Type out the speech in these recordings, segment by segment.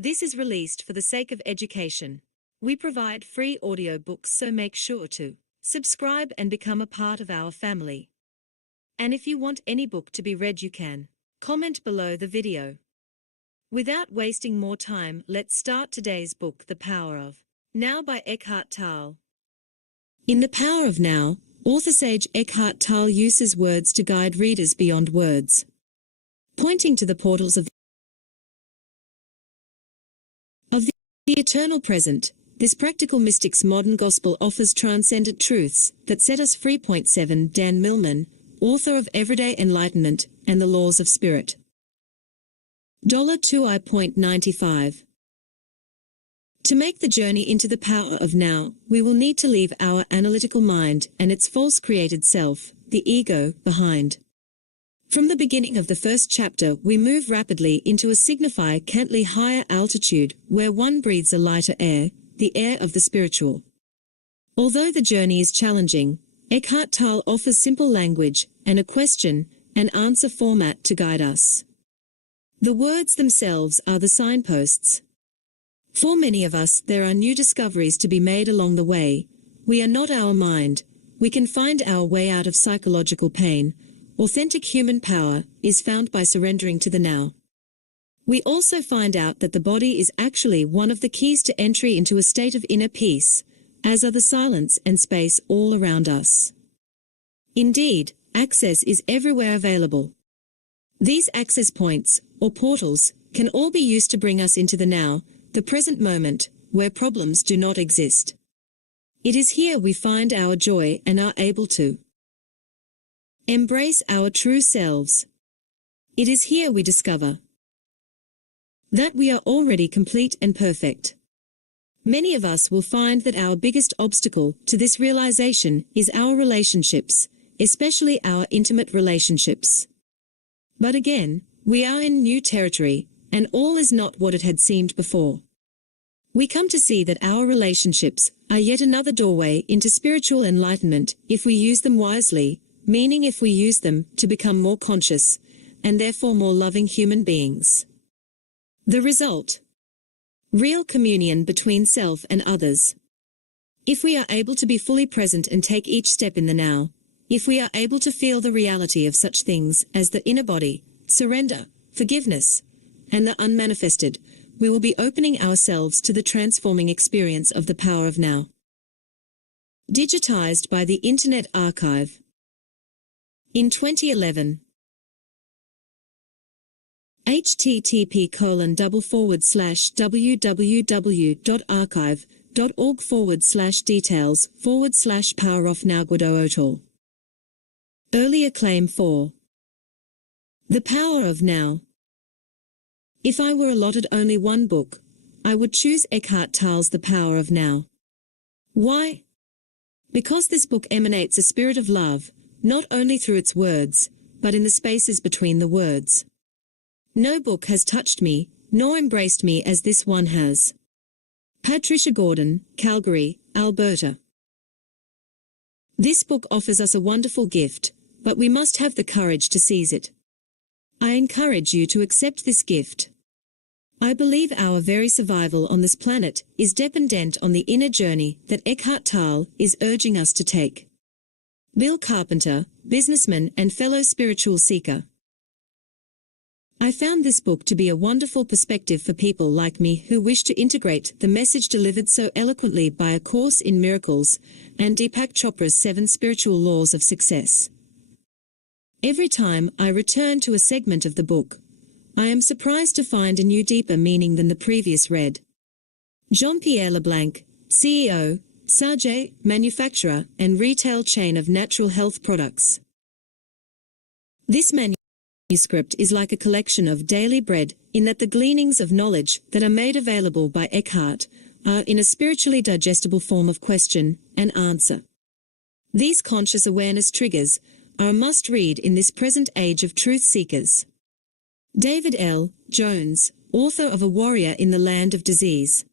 This is released for the sake of education. We provide free audio books, so make sure to subscribe and become a part of our family. And if you want any book to be read, you can comment below the video. Without wasting more time, let's start today's book, The Power of Now by Eckhart Tolle. In The Power of Now, author sage Eckhart Tolle uses words to guide readers beyond words, pointing to the portals of the eternal present. This practical mystic's modern gospel offers transcendent truths that set us free. 7 Dan Millman, author of Everyday Enlightenment and the Laws of Spirit. $2.95. To make the journey into the power of now, we will need to leave our analytical mind and its false created self, the ego, behind. From the beginning of the first chapter, we move rapidly into a significantly higher altitude, where one breathes a lighter air, the air of the spiritual. Although the journey is challenging, Eckhart Tolle offers simple language and a question and answer format to guide us. The words themselves are the signposts. For many of us, there are new discoveries to be made along the way. We are not our mind. We can find our way out of psychological pain. Authentic human power is found by surrendering to the now. We also find out that the body is actually one of the keys to entry into a state of inner peace, as are the silence and space all around us. Indeed, access is everywhere available. These access points, or portals, can all be used to bring us into the now, the present moment, where problems do not exist. It is here we find our joy and are able to embrace our true selves. It is here we discover that we are already complete and perfect. Many of us will find that our biggest obstacle to this realization is our relationships, especially our intimate relationships. But again, we are in new territory, and all is not what it had seemed before. We come to see that our relationships are yet another doorway into spiritual enlightenment if we use them wisely, meaning if we use them to become more conscious, and therefore more loving human beings. The result: real communion between self and others. If we are able to be fully present and take each step in the now, if we are able to feel the reality of such things as the inner body, surrender, forgiveness, and the unmanifested, we will be opening ourselves to the transforming experience of the power of now. Digitized by the Internet Archive. In 2011. http://www.archive.org/details/power-of-now. Earlier claim 4. The Power of Now. If I were allotted only one book, I would choose Eckhart Tolle's The Power of Now. Why? Because this book emanates a spirit of love, not only through its words, but in the spaces between the words. No book has touched me, nor embraced me as this one has. Patricia Gordon, Calgary, Alberta. This book offers us a wonderful gift, but we must have the courage to seize it. I encourage you to accept this gift. I believe our very survival on this planet is dependent on the inner journey that Eckhart Tolle is urging us to take. Bill Carpenter, businessman and fellow spiritual seeker. I found this book to be a wonderful perspective for people like me who wish to integrate the message delivered so eloquently by A Course in Miracles and Deepak Chopra's 7 Spiritual Laws of Success. Every time I return to a segment of the book, I am surprised to find a new deeper meaning than the previous read. Jean-Pierre Leblanc, CEO, Sage, manufacturer and retail chain of natural health products. This manuscript is like a collection of daily bread, in that the gleanings of knowledge that are made available by Eckhart are in a spiritually digestible form of question and answer. These conscious awareness triggers are a must-read in this present age of truth seekers. David L. Jones, author of A Warrior in the Land of Disease.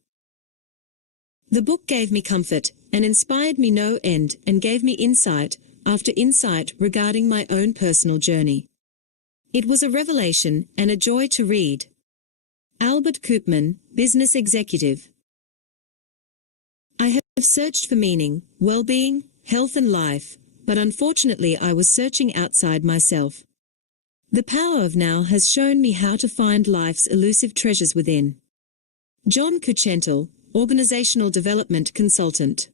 The book gave me comfort and inspired me no end, and gave me insight after insight regarding my own personal journey. It was a revelation and a joy to read. Albert Koopman, business executive. I have searched for meaning, well-being, health and life, but unfortunately I was searching outside myself. The power of now has shown me how to find life's elusive treasures within. John Kuchentel, Organizational Development Consultant.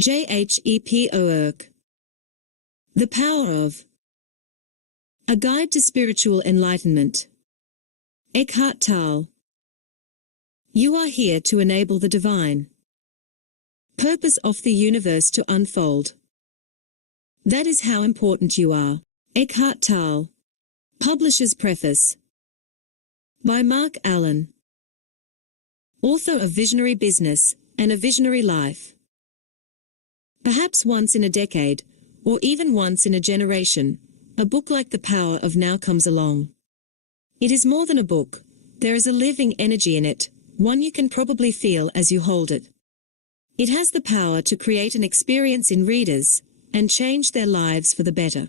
JHEPOERK. The Power of A Guide to Spiritual Enlightenment. Eckhart Tolle. You are here to enable the divine purpose of the universe to unfold. That is how important you are. Eckhart Tolle. Publisher's Preface. By Mark Allen. Author of Visionary Business and a Visionary Life. Perhaps once in a decade, or even once in a generation, a book like The Power of Now comes along. It is more than a book. There is a living energy in it, one you can probably feel as you hold it. It has the power to create an experience in readers and change their lives for the better.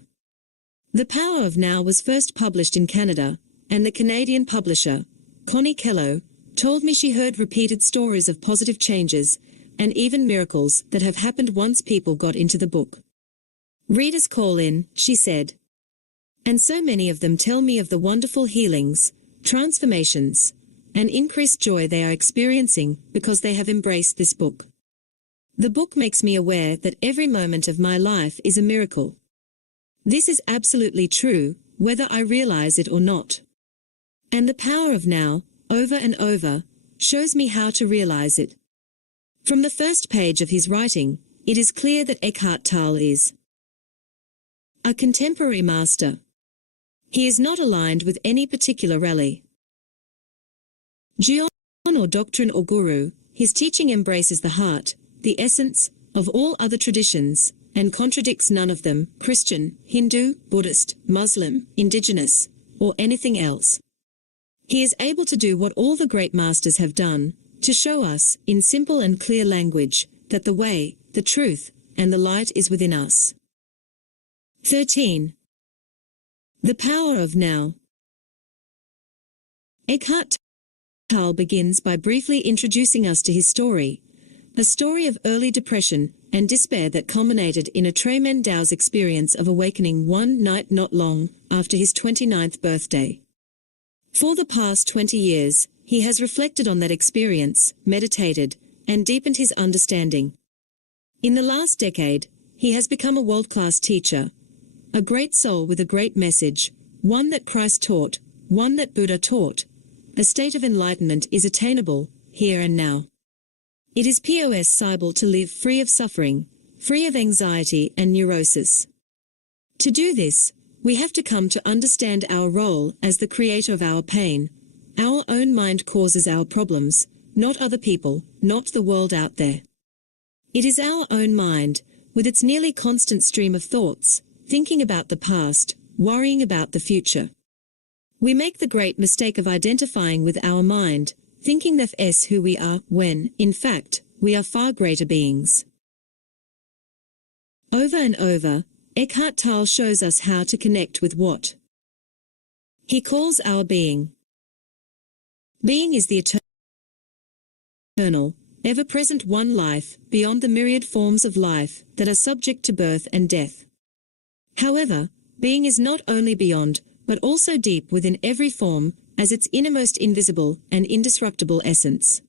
The Power of Now was first published in Canada, and the Canadian publisher, Connie Kello, told me she heard repeated stories of positive changes and even miracles that have happened once people got into the book. Readers call in, she said. And so many of them tell me of the wonderful healings, transformations, and increased joy they are experiencing because they have embraced this book. The book makes me aware that every moment of my life is a miracle. This is absolutely true, whether I realize it or not. And The Power of Now, over and over, shows me how to realize it. From the first page of his writing, it is clear that Eckhart Tolle is a contemporary master. He is not aligned with any particular rally, Jion or doctrine or guru. His teaching embraces the heart, the essence, of all other traditions, and contradicts none of them, Christian, Hindu, Buddhist, Muslim, indigenous, or anything else. He is able to do what all the great masters have done, to show us, in simple and clear language, that the way, the truth, and the light is within us. 13. The Power of Now. Eckhart Tolle begins by briefly introducing us to his story, a story of early depression and despair that culminated in a Trayman Dao's experience of awakening one night not long after his 29th birthday. For the past 20 years, he has reflected on that experience, meditated, and deepened his understanding. In the last decade, he has become a world-class teacher, a great soul with a great message, one that Christ taught, one that Buddha taught. A state of enlightenment is attainable, here and now. It is possible to live free of suffering, free of anxiety and neurosis. To do this, we have to come to understand our role as the creator of our pain. Our own mind causes our problems, not other people, not the world out there. It is our own mind, with its nearly constant stream of thoughts, thinking about the past, worrying about the future. We make the great mistake of identifying with our mind, thinking that's who we are, when, in fact, we are far greater beings. Over and over, Eckhart Tolle shows us how to connect with what he calls our being. Being is the eternal, ever-present one life, beyond the myriad forms of life that are subject to birth and death. However, being is not only beyond, but also deep within every form, as its innermost invisible and indestructible essence.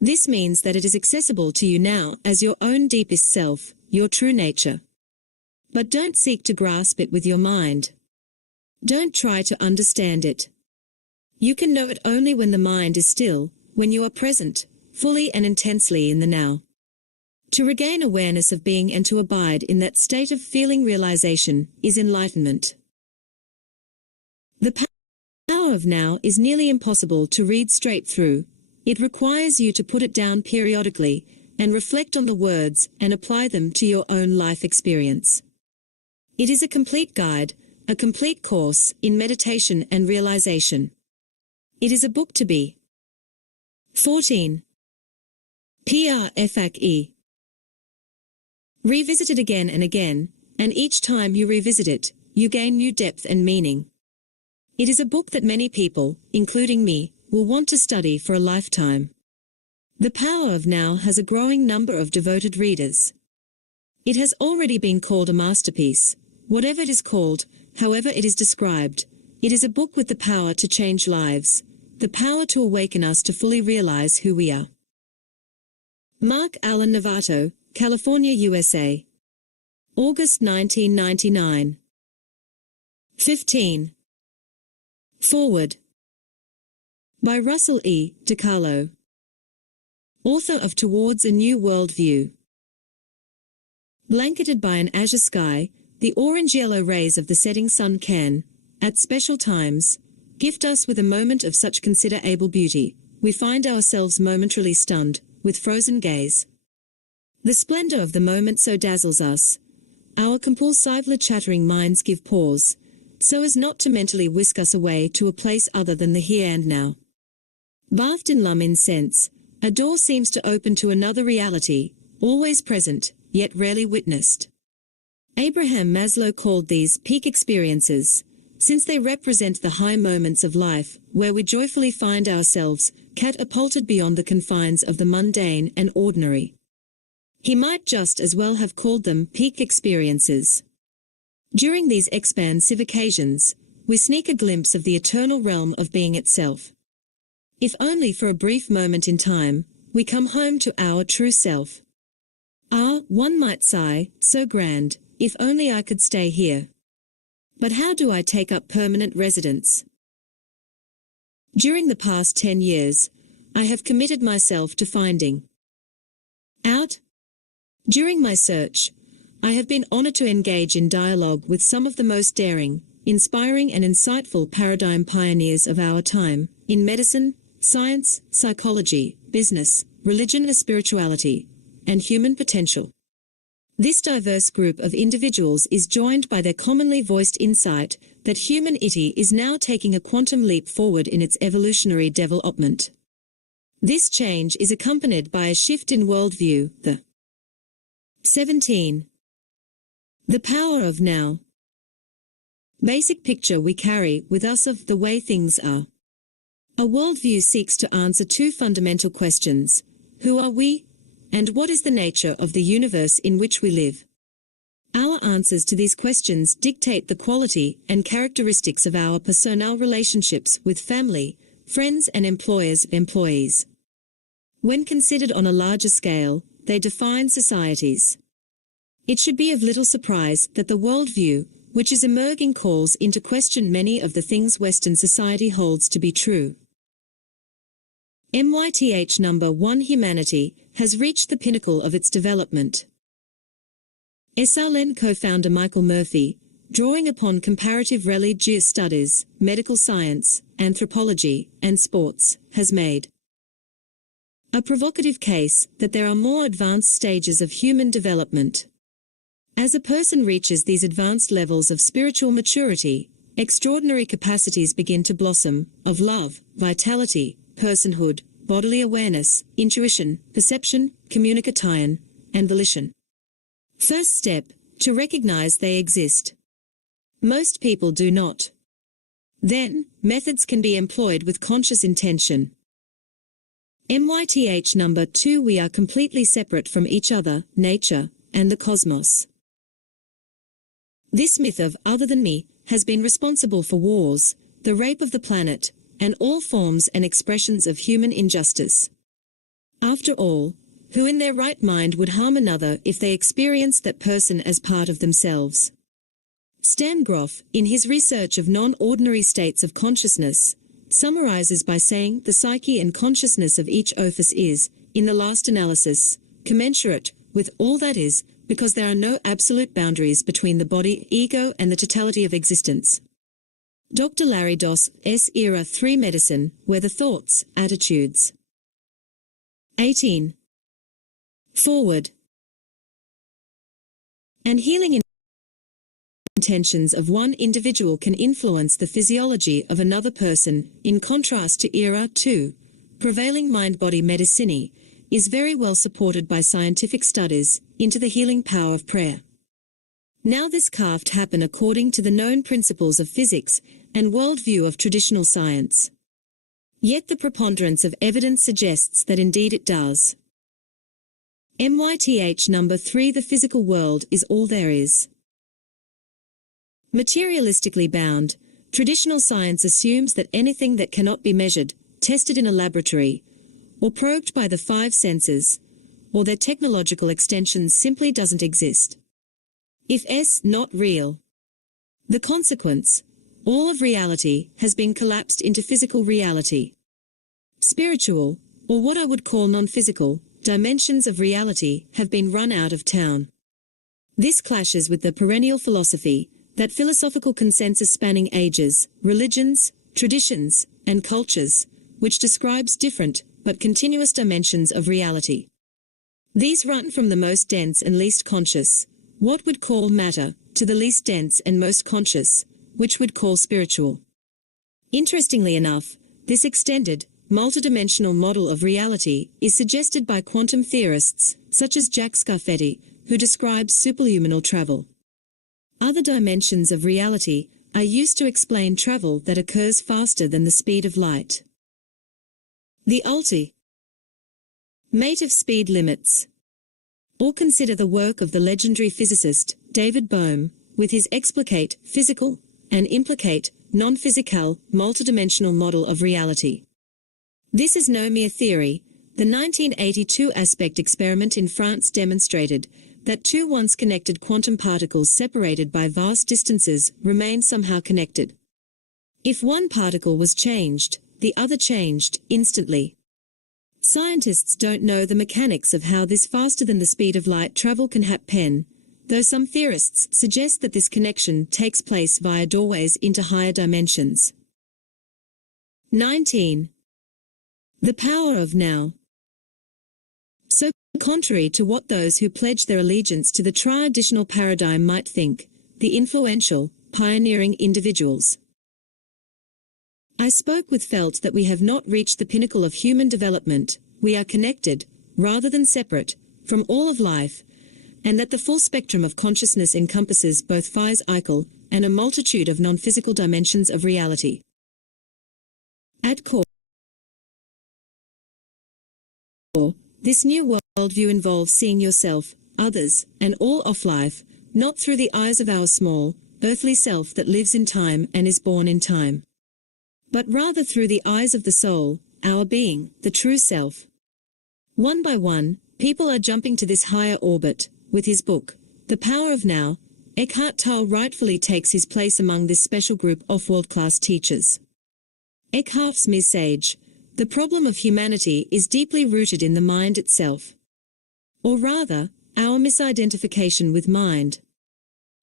This means that it is accessible to you now as your own deepest self, your true nature. But don't seek to grasp it with your mind. Don't try to understand it. You can know it only when the mind is still, when you are present, fully and intensely in the now. To regain awareness of being and to abide in that state of feeling realization is enlightenment. The power of now is nearly impossible to read straight through. It requires you to put it down periodically and reflect on the words and apply them to your own life experience. It is a complete guide, a complete course in meditation and realization. It is a book to be. 14. PRFAC. Revisit it again and again, and each time you revisit it, you gain new depth and meaning. It is a book that many people, including me, will want to study for a lifetime. The Power of Now has a growing number of devoted readers. It has already been called a masterpiece. Whatever it is called, however it is described, it is a book with the power to change lives, the power to awaken us to fully realize who we are. Mark Allen Novato, California, USA. August 1999. 15. Forward. By Russell E. DiCarlo. Author of Towards a New World View. Blanketed by an azure sky, the orange-yellow rays of the setting sun can, at special times, gift us with a moment of such considerable beauty, we find ourselves momentarily stunned, with frozen gaze. The splendor of the moment so dazzles us, our compulsively chattering minds give pause, so as not to mentally whisk us away to a place other than the here and now. Bathed in lum incense, a door seems to open to another reality, always present, yet rarely witnessed. Abraham Maslow called these peak experiences, since they represent the high moments of life where we joyfully find ourselves catapulted beyond the confines of the mundane and ordinary. He might just as well have called them peak experiences. During these expansive occasions, we sneak a glimpse of the eternal realm of being itself. If only for a brief moment in time, we come home to our true self. Ah, one might sigh, so grand, if only I could stay here. But how do I take up permanent residence? During the past 10 years, I have committed myself to finding out. During my search, I have been honored to engage in dialogue with some of the most daring, inspiring and insightful paradigm pioneers of our time, in medicine, science, psychology, business, religion and spirituality, and human potential. This diverse group of individuals is joined by their commonly voiced insight that humanity is now taking a quantum leap forward in its evolutionary development. This change is accompanied by a shift in worldview, the 17. The Power of Now. Basic picture we carry with us of the way things are. A worldview seeks to answer two fundamental questions: who are we, and what is the nature of the universe in which we live? Our answers to these questions dictate the quality and characteristics of our personal relationships with family, friends and employees. When considered on a larger scale, they define societies. It should be of little surprise that the worldview, which is emerging, calls into question many of the things Western society holds to be true. MYTH number 1 Humanity has reached the pinnacle of its development. SRLN co-founder Michael Murphy, drawing upon comparative religious studies, medical science, anthropology, and sports, has made a provocative case that there are more advanced stages of human development. As a person reaches these advanced levels of spiritual maturity, extraordinary capacities begin to blossom, of love, vitality, personhood, bodily awareness, intuition, perception, communication, and volition. First step, to recognize they exist. Most people do not. Then, methods can be employed with conscious intention. MYTH number 2 We are completely separate from each other, nature, and the cosmos. This myth of other than me has been responsible for wars, the rape of the planet, and all forms and expressions of human injustice. After all, who in their right mind would harm another if they experienced that person as part of themselves? Stan Grof, in his research of non-ordinary states of consciousness, summarizes by saying the psyche and consciousness of each office is, in the last analysis, commensurate with all that is, because there are no absolute boundaries between the body, ego, and the totality of existence. Dr. Larry Doss, S. Era 3 Medicine, where the thoughts, attitudes. 18. Forward. And healing intentions of one individual can influence the physiology of another person, in contrast to Era 2. Prevailing mind-body medicine is very well supported by scientific studies into the healing power of prayer. Now this can't happen according to the known principles of physics and worldview of traditional science. Yet the preponderance of evidence suggests that indeed it does. MYTH number 3. The physical world is all there is. Materialistically bound, traditional science assumes that anything that cannot be measured, tested in a laboratory, or probed by the five senses, or their technological extensions simply doesn't exist. If S not real, the consequence, all of reality has been collapsed into physical reality. Spiritual, or what I would call non-physical, dimensions of reality have been run out of town. This clashes with the perennial philosophy that philosophical consensus spanning ages, religions, traditions, and cultures, which describes different but continuous dimensions of reality. These run from the most dense and least conscious, what would call matter, to the least dense and most conscious, which would call spiritual. Interestingly enough, this extended, multidimensional model of reality is suggested by quantum theorists, such as Jack Scarfetti, who describes superluminal travel. Other dimensions of reality are used to explain travel that occurs faster than the speed of light. The ultimate of speed limits. Or consider the work of the legendary physicist, David Bohm, with his explicate, physical, and implicate, non-physical, multidimensional model of reality. This is no mere theory. The 1982 aspect experiment in France demonstrated that two once connected quantum particles separated by vast distances remain somehow connected. If one particle was changed, the other changed instantly. Scientists don't know the mechanics of how this faster than the speed of light travel can happen, though some theorists suggest that this connection takes place via doorways into higher dimensions. 19. The power of now. So, contrary to what those who pledge their allegiance to the traditional paradigm might think, the influential, pioneering individuals I spoke with felt that we have not reached the pinnacle of human development, we are connected, rather than separate, from all of life, and that the full spectrum of consciousness encompasses both physical and a multitude of non-physical dimensions of reality. At core, this new worldview involves seeing yourself, others, and all of life, not through the eyes of our small, earthly self that lives in time and is born in time, but rather through the eyes of the soul, our being, the true self. One by one, people are jumping to this higher orbit. With his book, The Power of Now, Eckhart Tolle rightfully takes his place among this special group of world-class teachers. Eckhart's message, the problem of humanity is deeply rooted in the mind itself. Or rather, our misidentification with mind.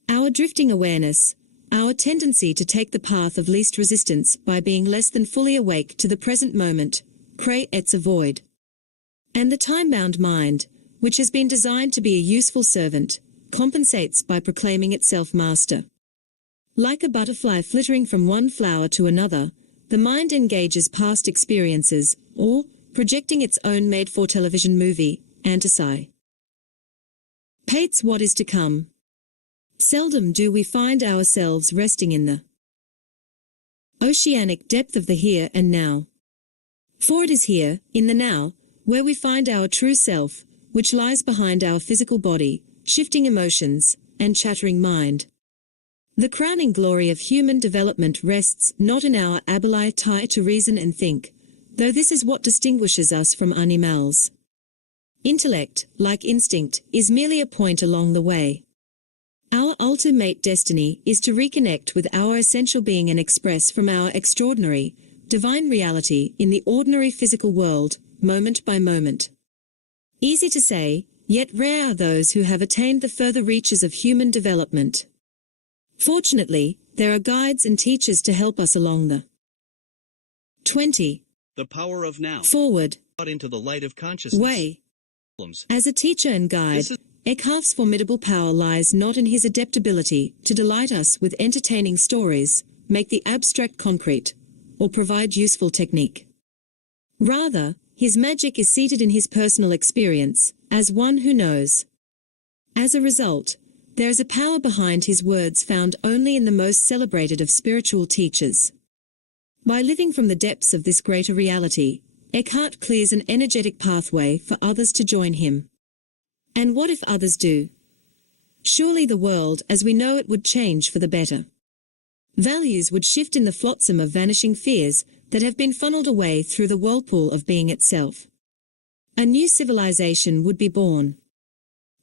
Our drifting awareness, our tendency to take the path of least resistance by being less than fully awake to the present moment, creates a void. And the time-bound mind, which has been designed to be a useful servant, compensates by proclaiming itself master. Like a butterfly flittering from one flower to another, the mind engages past experiences, or, projecting its own made-for-television movie, anticipates what is to come. Seldom do we find ourselves resting in the oceanic depth of the here and now. For it is here, in the now, where we find our true self, which lies behind our physical body, shifting emotions, and chattering mind. The crowning glory of human development rests not in our ability to reason and think, though this is what distinguishes us from animals. Intellect, like instinct, is merely a point along the way. Our ultimate destiny is to reconnect with our essential being and express from our extraordinary, divine reality in the ordinary physical world, moment by moment. Easy to say, yet rare are those who have attained the further reaches of human development. Fortunately, there are guides and teachers to help us along the 20. The power of now. Forward. Into the light of consciousness. Way. As a teacher and guide, Eckhart's formidable power lies not in his adaptability to delight us with entertaining stories, make the abstract concrete, or provide useful technique. Rather, his magic is seated in his personal experience, as one who knows. As a result, There is a power behind his words found only in the most celebrated of spiritual teachers. By living from the depths of this greater reality, Eckhart clears an energetic pathway for others to join him. And what if others do? Surely the world as we know it would change for the better. Values would shift in the flotsam of vanishing fears that have been funneled away through the whirlpool of being itself. A new civilization would be born.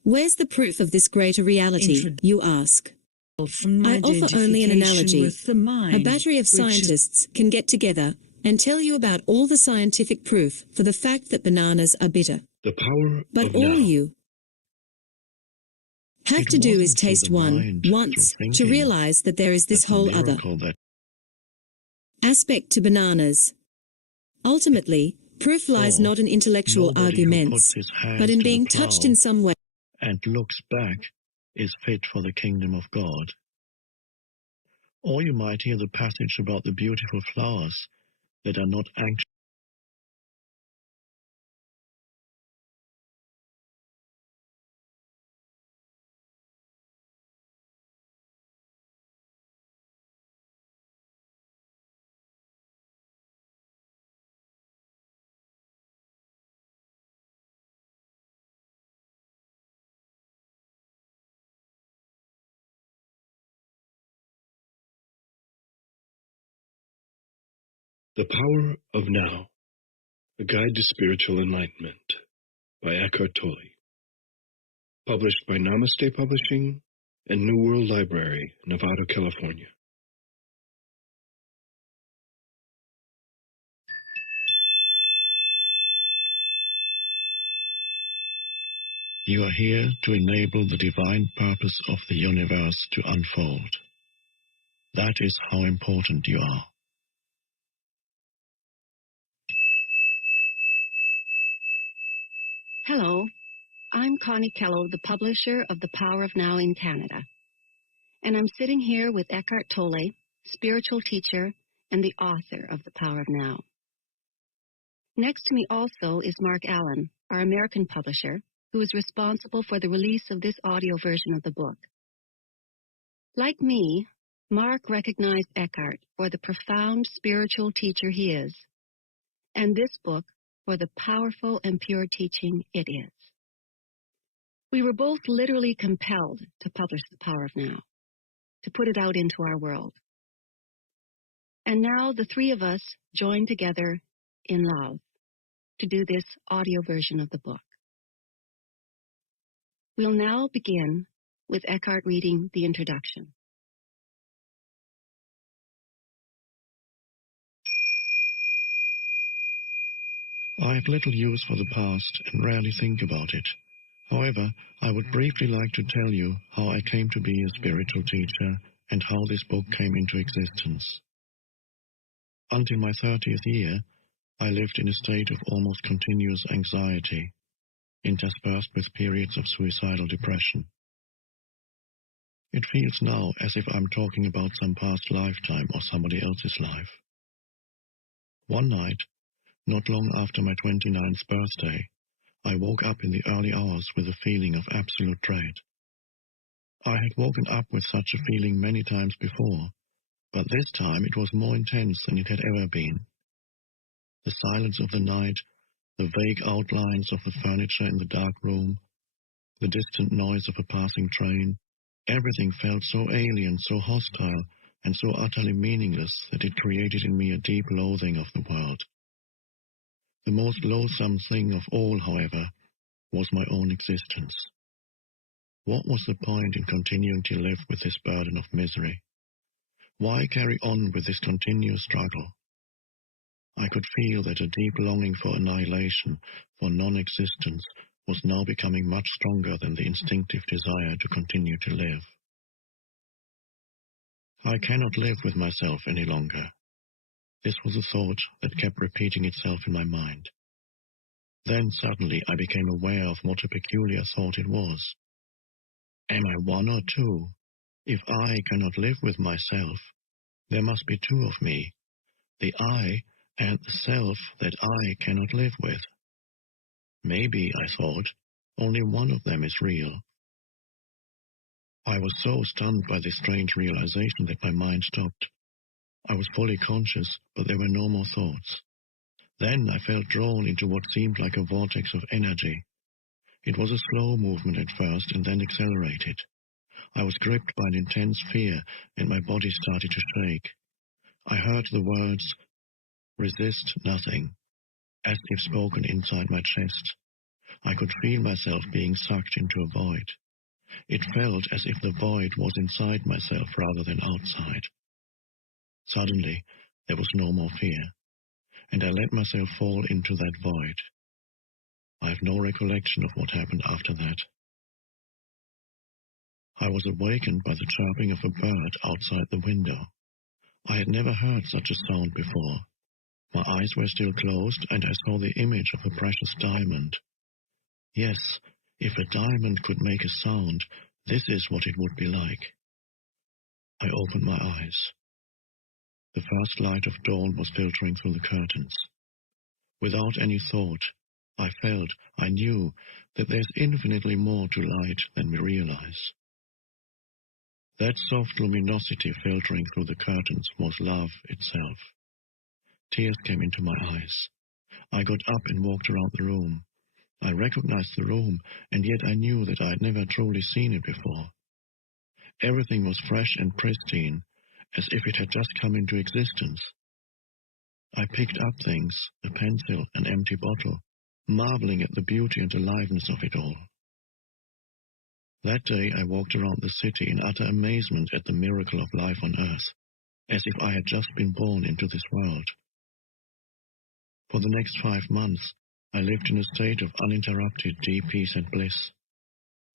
Where's the proof of this greater reality, you ask? I offer only an analogy. A battery of scientists can get together and tell you about all the scientific proof for the fact that bananas are bitter. The power But of all now. you have It to do is wasn't through taste the one, mind, once, through to thinking, realize that there is this that's a whole other miracle that aspect to bananas. Ultimately, proof lies saw. not in intellectual Nobody who arguments, puts his hand but in to the being touched plow in some way. and looks back is fit for the kingdom of God. Or you might hear the passage about the beautiful flowers that are not anxious. The Power of Now, A Guide to Spiritual Enlightenment by Eckhart Tolle. Published by Namaste Publishing and New World Library, Nevada, California. You are here to enable the divine purpose of the universe to unfold. That is how important you are. Hello, I'm Connie Kello, the publisher of The Power of Now in Canada. And I'm sitting here with Eckhart Tolle, spiritual teacher and the author of The Power of Now. Next to me also is Mark Allen, our American publisher, who is responsible for the release of this audio version of the book. Like me, Mark recognized Eckhart for the profound spiritual teacher he is, and this book for the powerful and pure teaching it is. We were both literally compelled to publish The Power of Now, to put it out into our world. And now the three of us join together in love to do this audio version of the book. We'll now begin with Eckhart reading the introduction. I have little use for the past and rarely think about it. However, I would briefly like to tell you how I came to be a spiritual teacher and how this book came into existence. Until my 30th year, I lived in a state of almost continuous anxiety, interspersed with periods of suicidal depression. It feels now as if I'm talking about some past lifetime or somebody else's life. One night, not long after my 29th birthday, I woke up in the early hours with a feeling of absolute dread. I had woken up with such a feeling many times before, but this time it was more intense than it had ever been. The silence of the night, the vague outlines of the furniture in the dark room, the distant noise of a passing train, everything felt so alien, so hostile, and so utterly meaningless that it created in me a deep loathing of the world. The most loathsome thing of all, however, was my own existence. What was the point in continuing to live with this burden of misery? Why carry on with this continuous struggle? I could feel that a deep longing for annihilation, for non-existence, was now becoming much stronger than the instinctive desire to continue to live. I cannot live with myself any longer. This was a thought that kept repeating itself in my mind. Then suddenly I became aware of what a peculiar thought it was. Am I one or two? If I cannot live with myself, there must be two of me, the I and the self that I cannot live with. Maybe, I thought, only one of them is real. I was so stunned by this strange realization that my mind stopped. I was fully conscious, but there were no more thoughts. Then I felt drawn into what seemed like a vortex of energy. It was a slow movement at first and then accelerated. I was gripped by an intense fear and my body started to shake. I heard the words, "Resist nothing," as if spoken inside my chest. I could feel myself being sucked into a void. It felt as if the void was inside myself rather than outside. Suddenly, there was no more fear, and I let myself fall into that void. I have no recollection of what happened after that. I was awakened by the chirping of a bird outside the window. I had never heard such a sound before. My eyes were still closed, and I saw the image of a precious diamond. Yes, if a diamond could make a sound, this is what it would be like. I opened my eyes. The first light of dawn was filtering through the curtains. Without any thought, I knew that there's infinitely more to light than we realize. That soft luminosity filtering through the curtains was love itself. Tears came into my eyes. I got up and walked around the room. I recognized the room, and yet I knew that I had never truly seen it before. Everything was fresh and pristine, as if it had just come into existence. I picked up things, a pencil, an empty bottle, marveling at the beauty and aliveness of it all. That day I walked around the city in utter amazement at the miracle of life on earth, as if I had just been born into this world. For the next 5 months, I lived in a state of uninterrupted deep peace and bliss.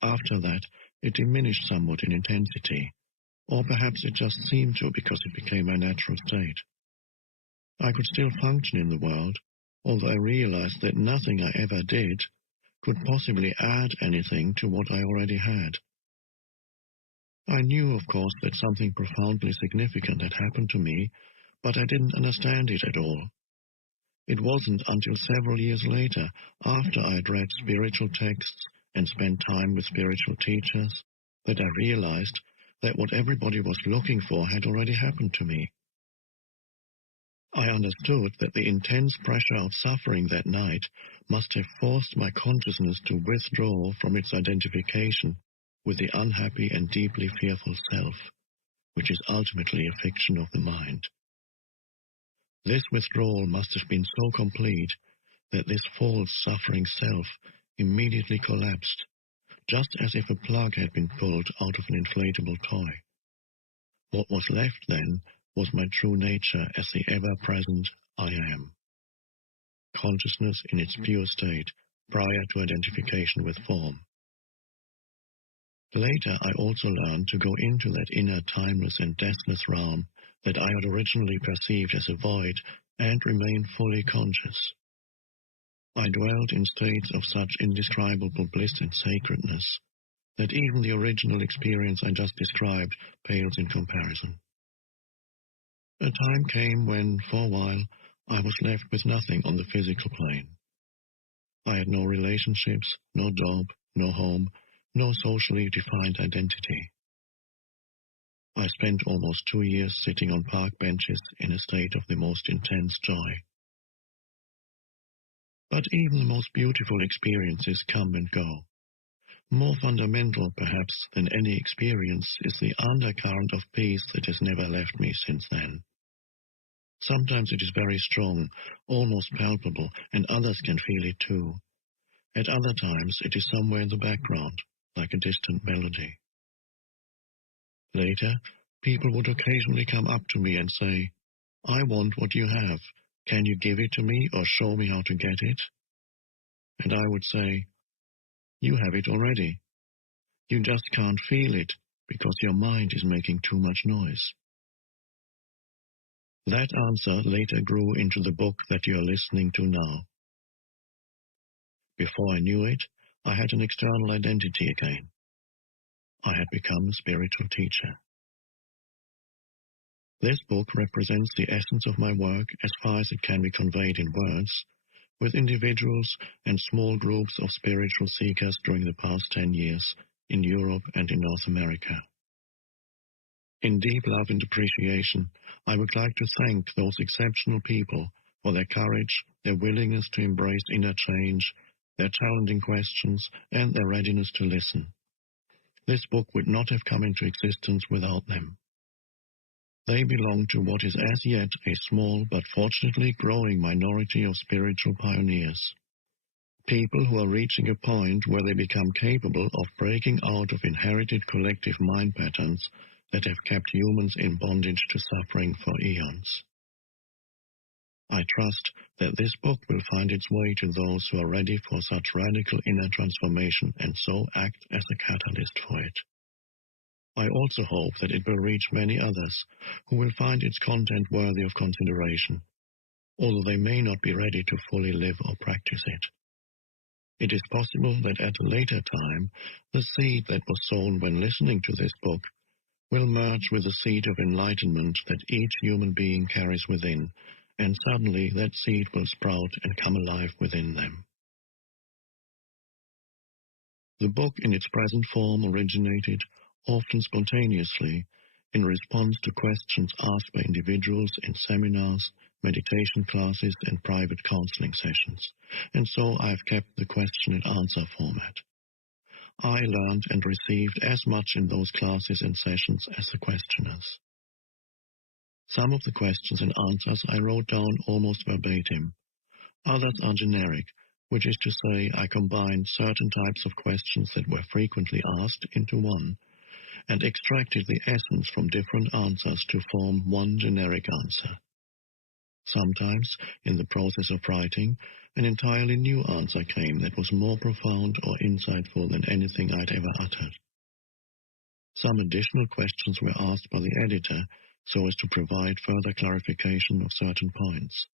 After that, it diminished somewhat in intensity, or perhaps it just seemed to because it became my natural state. I could still function in the world, although I realized that nothing I ever did could possibly add anything to what I already had. I knew, of course, that something profoundly significant had happened to me, but I didn't understand it at all. It wasn't until several years later, after I had read spiritual texts and spent time with spiritual teachers, that I realized that what everybody was looking for had already happened to me. I understood that the intense pressure of suffering that night must have forced my consciousness to withdraw from its identification with the unhappy and deeply fearful self, which is ultimately a fiction of the mind. This withdrawal must have been so complete that this false suffering self immediately collapsed, just as if a plug had been pulled out of an inflatable toy. What was left then was my true nature as the ever-present I am. Consciousness in its pure state, prior to identification with form. Later, I also learned to go into that inner timeless and deathless realm that I had originally perceived as a void and remain fully conscious. I dwelled in states of such indescribable bliss and sacredness that even the original experience I just described pales in comparison. A time came when, for a while, I was left with nothing on the physical plane. I had no relationships, no job, no home, no socially defined identity. I spent almost 2 years sitting on park benches in a state of the most intense joy. But even the most beautiful experiences come and go. More fundamental, perhaps, than any experience is the undercurrent of peace that has never left me since then. Sometimes it is very strong, almost palpable, and others can feel it too. At other times it is somewhere in the background, like a distant melody. Later, people would occasionally come up to me and say, "I want what you have. Can you give it to me or show me how to get it?" And I would say, "You have it already. You just can't feel it because your mind is making too much noise." That answer later grew into the book that you are listening to now. Before I knew it, I had an external identity again. I had become a spiritual teacher. This book represents the essence of my work as far as it can be conveyed in words, with individuals and small groups of spiritual seekers during the past 10 years in Europe and in North America. In deep love and appreciation, I would like to thank those exceptional people for their courage, their willingness to embrace inner change, their challenging questions, and their readiness to listen. This book would not have come into existence without them. They belong to what is as yet a small but fortunately growing minority of spiritual pioneers. People who are reaching a point where they become capable of breaking out of inherited collective mind patterns that have kept humans in bondage to suffering for eons. I trust that this book will find its way to those who are ready for such radical inner transformation and so act as a catalyst for it. I also hope that it will reach many others who will find its content worthy of consideration, although they may not be ready to fully live or practice it. It is possible that at a later time, the seed that was sown when listening to this book will merge with the seed of enlightenment that each human being carries within, and suddenly that seed will sprout and come alive within them. The book in its present form originated, often spontaneously, in response to questions asked by individuals in seminars, meditation classes, and private counseling sessions, and so I have kept the question and answer format. I learned and received as much in those classes and sessions as the questioners. Some of the questions and answers I wrote down almost verbatim. Others are generic, which is to say I combined certain types of questions that were frequently asked into one, and extracted the essence from different answers to form one generic answer. Sometimes, in the process of writing, an entirely new answer came that was more profound or insightful than anything I'd ever uttered. Some additional questions were asked by the editor so as to provide further clarification of certain points.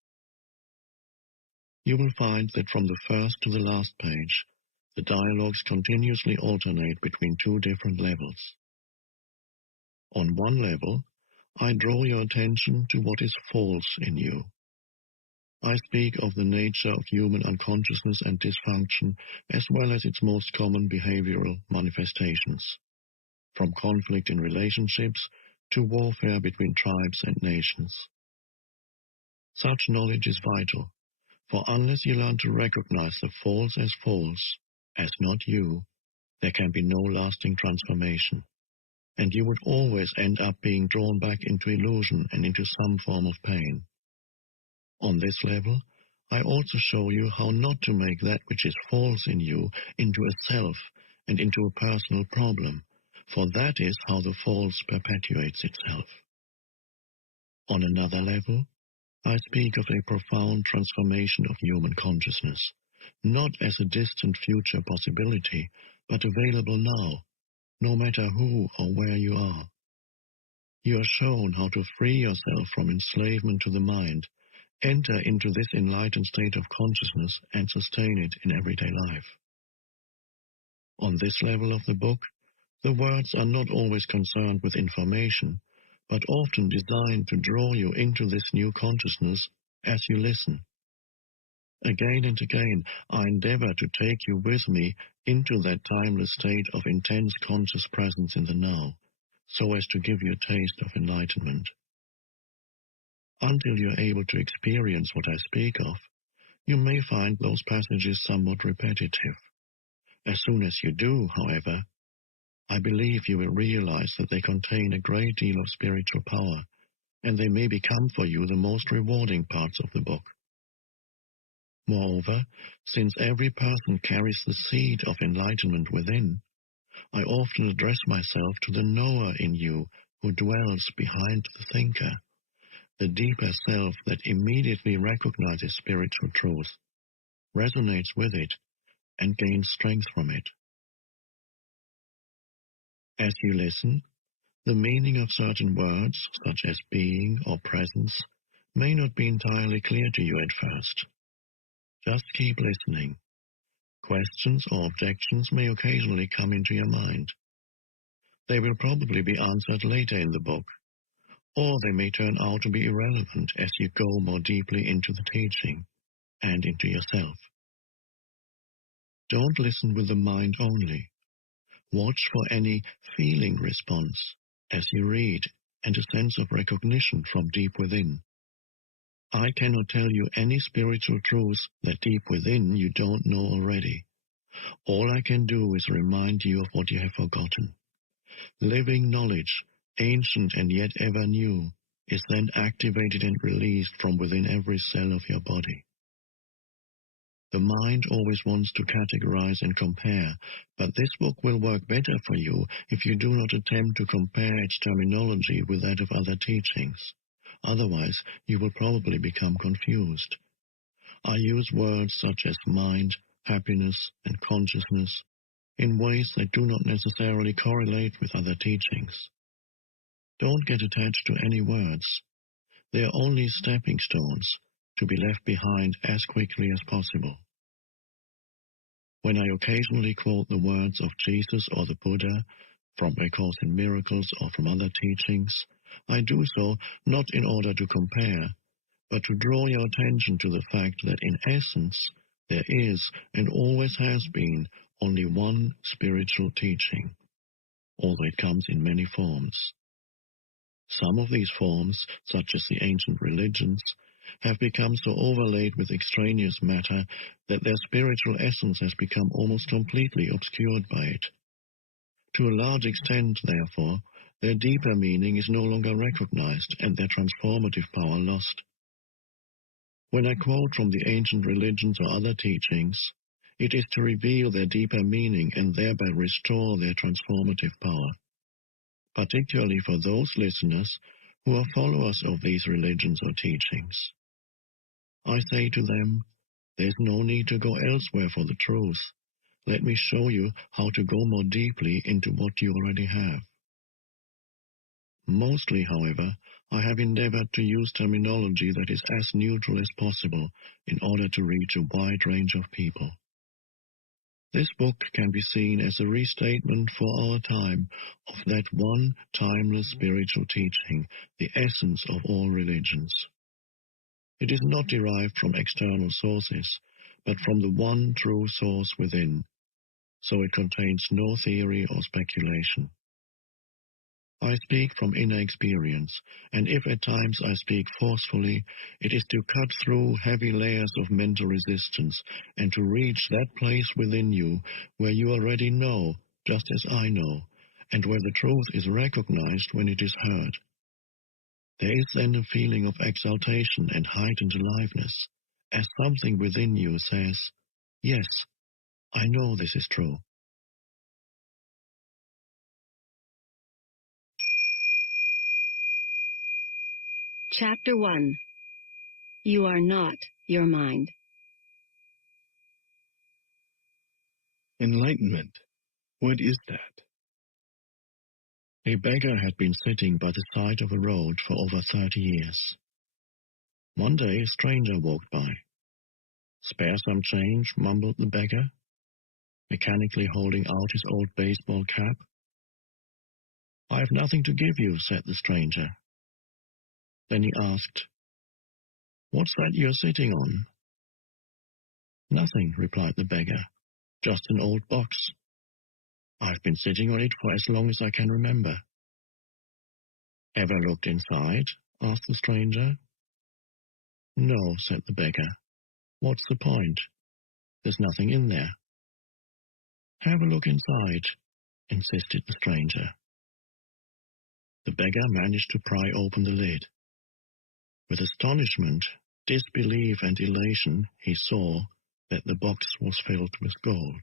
You will find that from the first to the last page, the dialogues continuously alternate between two different levels. On one level, I draw your attention to what is false in you. I speak of the nature of human unconsciousness and dysfunction, as well as its most common behavioral manifestations, from conflict in relationships to warfare between tribes and nations. Such knowledge is vital, for unless you learn to recognize the false as not you, there can be no lasting transformation, and you would always end up being drawn back into illusion and into some form of pain. On this level, I also show you how not to make that which is false in you into a self and into a personal problem, for that is how the false perpetuates itself. On another level, I speak of a profound transformation of human consciousness, not as a distant future possibility, but available now, no matter who or where you are. You are shown how to free yourself from enslavement to the mind, enter into this enlightened state of consciousness and sustain it in everyday life. On this level of the book, the words are not always concerned with information, but often designed to draw you into this new consciousness as you listen. Again and again, I endeavor to take you with me into that timeless state of intense conscious presence in the now, so as to give you a taste of enlightenment. Until you're able to experience what I speak of, you may find those passages somewhat repetitive. As soon as you do, however, I believe you will realize that they contain a great deal of spiritual power, and they may become for you the most rewarding parts of the book. Moreover, since every person carries the seed of enlightenment within, I often address myself to the knower in you who dwells behind the thinker, the deeper self that immediately recognizes spiritual truth, resonates with it, and gains strength from it. As you listen, the meaning of certain words, such as being or presence, may not be entirely clear to you at first. Just keep listening. Questions or objections may occasionally come into your mind. They will probably be answered later in the book, or they may turn out to be irrelevant as you go more deeply into the teaching and into yourself. Don't listen with the mind only. Watch for any feeling response as you read and a sense of recognition from deep within. I cannot tell you any spiritual truths that deep within you don't know already. All I can do is remind you of what you have forgotten. Living knowledge, ancient and yet ever new, is then activated and released from within every cell of your body. The mind always wants to categorize and compare, but this book will work better for you if you do not attempt to compare its terminology with that of other teachings. Otherwise, you will probably become confused. I use words such as mind, happiness, and consciousness in ways that do not necessarily correlate with other teachings. Don't get attached to any words. They are only stepping stones to be left behind as quickly as possible. When I occasionally quote the words of Jesus or the Buddha from A Course in Miracles or from other teachings, I do so not in order to compare, but to draw your attention to the fact that in essence there is and always has been only one spiritual teaching, although it comes in many forms. Some of these forms, such as the ancient religions, have become so overlaid with extraneous matter that their spiritual essence has become almost completely obscured by it. To a large extent, therefore, their deeper meaning is no longer recognized and their transformative power lost. When I quote from the ancient religions or other teachings, it is to reveal their deeper meaning and thereby restore their transformative power, particularly for those listeners who are followers of these religions or teachings. I say to them, there's no need to go elsewhere for the truth. Let me show you how to go more deeply into what you already have. Mostly, however, I have endeavored to use terminology that is as neutral as possible in order to reach a wide range of people. This book can be seen as a restatement for our time of that one timeless spiritual teaching, the essence of all religions. It is not derived from external sources, but from the one true source within, so it contains no theory or speculation. I speak from inner experience, and if at times I speak forcefully, it is to cut through heavy layers of mental resistance and to reach that place within you where you already know, just as I know, and where the truth is recognized when it is heard. There is then a feeling of exaltation and heightened aliveness, as something within you says, yes, I know this is true. Chapter 1. You are not your mind. Enlightenment. What is that? A beggar had been sitting by the side of a road for over 30 years. One day a stranger walked by. Spare some change, mumbled the beggar, mechanically holding out his old baseball cap. I have nothing to give you, said the stranger. Then he asked, What's that you're sitting on? Nothing, replied the beggar, just an old box. I've been sitting on it for as long as I can remember. Ever looked inside? Asked the stranger. No, said the beggar. What's the point? There's nothing in there. Have a look inside, insisted the stranger. The beggar managed to pry open the lid. With astonishment, disbelief, and elation, he saw that the box was filled with gold.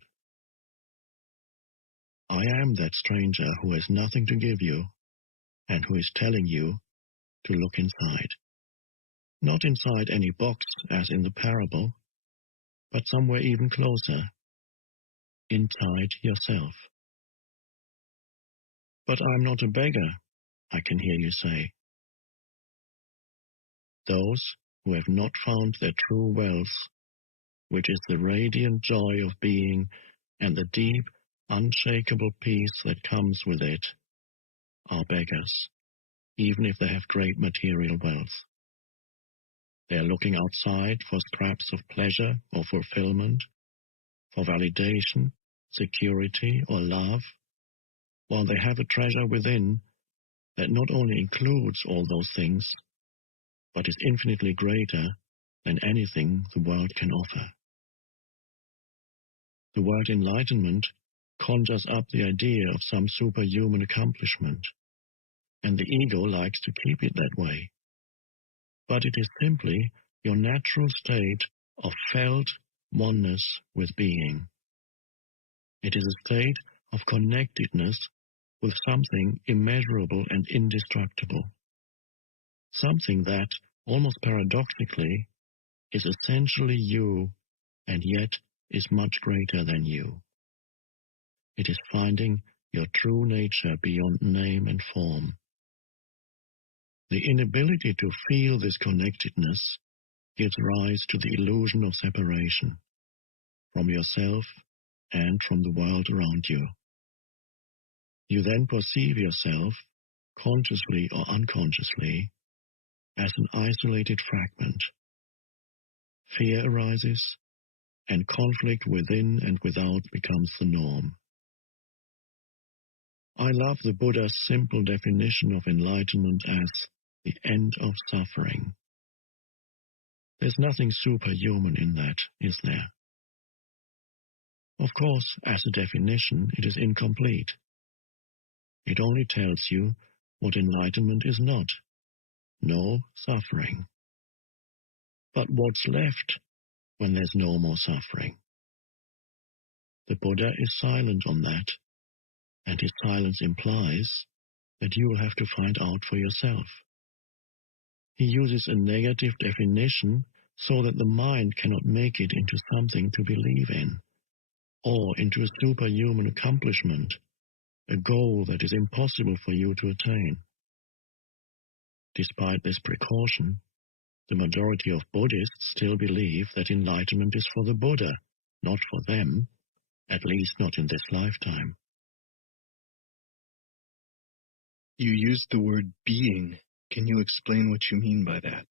I am that stranger who has nothing to give you, and who is telling you to look inside. Not inside any box, as in the parable, but somewhere even closer, inside yourself. But I'm not a beggar, I can hear you say. Those who have not found their true wealth, which is the radiant joy of being and the deep, unshakable peace that comes with it, are beggars, even if they have great material wealth. They are looking outside for scraps of pleasure or fulfillment, for validation, security, or love, while they have a treasure within that not only includes all those things, but is infinitely greater than anything the world can offer. The word enlightenment conjures up the idea of some superhuman accomplishment, and the ego likes to keep it that way. But it is simply your natural state of felt oneness with being. It is a state of connectedness with something immeasurable and indestructible, something that, almost paradoxically, is essentially you and yet is much greater than you. It is finding your true nature beyond name and form. The inability to feel this connectedness gives rise to the illusion of separation from yourself and from the world around you. You then perceive yourself, consciously or unconsciously, as an isolated fragment. Fear arises, and conflict within and without becomes the norm. I love the Buddha's simple definition of enlightenment as the end of suffering. There's nothing superhuman in that, is there? Of course, as a definition, it is incomplete. It only tells you what enlightenment is not. No suffering. But what's left when there's no more suffering? The Buddha is silent on that, and his silence implies that you will have to find out for yourself. He uses a negative definition so that the mind cannot make it into something to believe in, or into a superhuman accomplishment, a goal that is impossible for you to attain. Despite this precaution, the majority of Buddhists still believe that enlightenment is for the Buddha, not for them, at least not in this lifetime. You used the word being. Can you explain what you mean by that?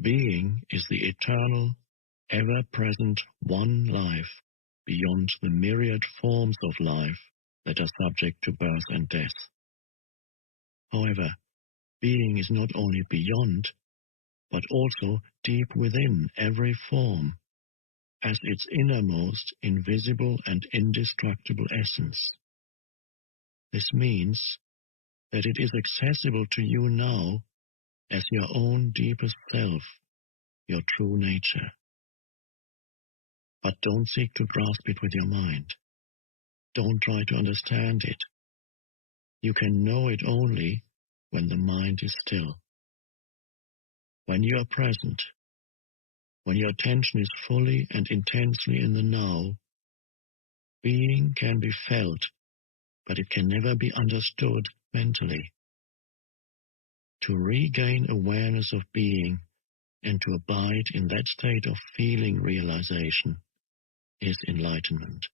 Being is the eternal, ever-present one life beyond the myriad forms of life that are subject to birth and death. However, being is not only beyond, but also deep within every form, as its innermost, invisible and indestructible essence. This means that it is accessible to you now as your own deepest self, your true nature. But don't seek to grasp it with your mind. Don't try to understand it. You can know it only when the mind is still. When you are present, when your attention is fully and intensely in the now, being can be felt, but it can never be understood mentally. To regain awareness of being and to abide in that state of feeling realization is enlightenment.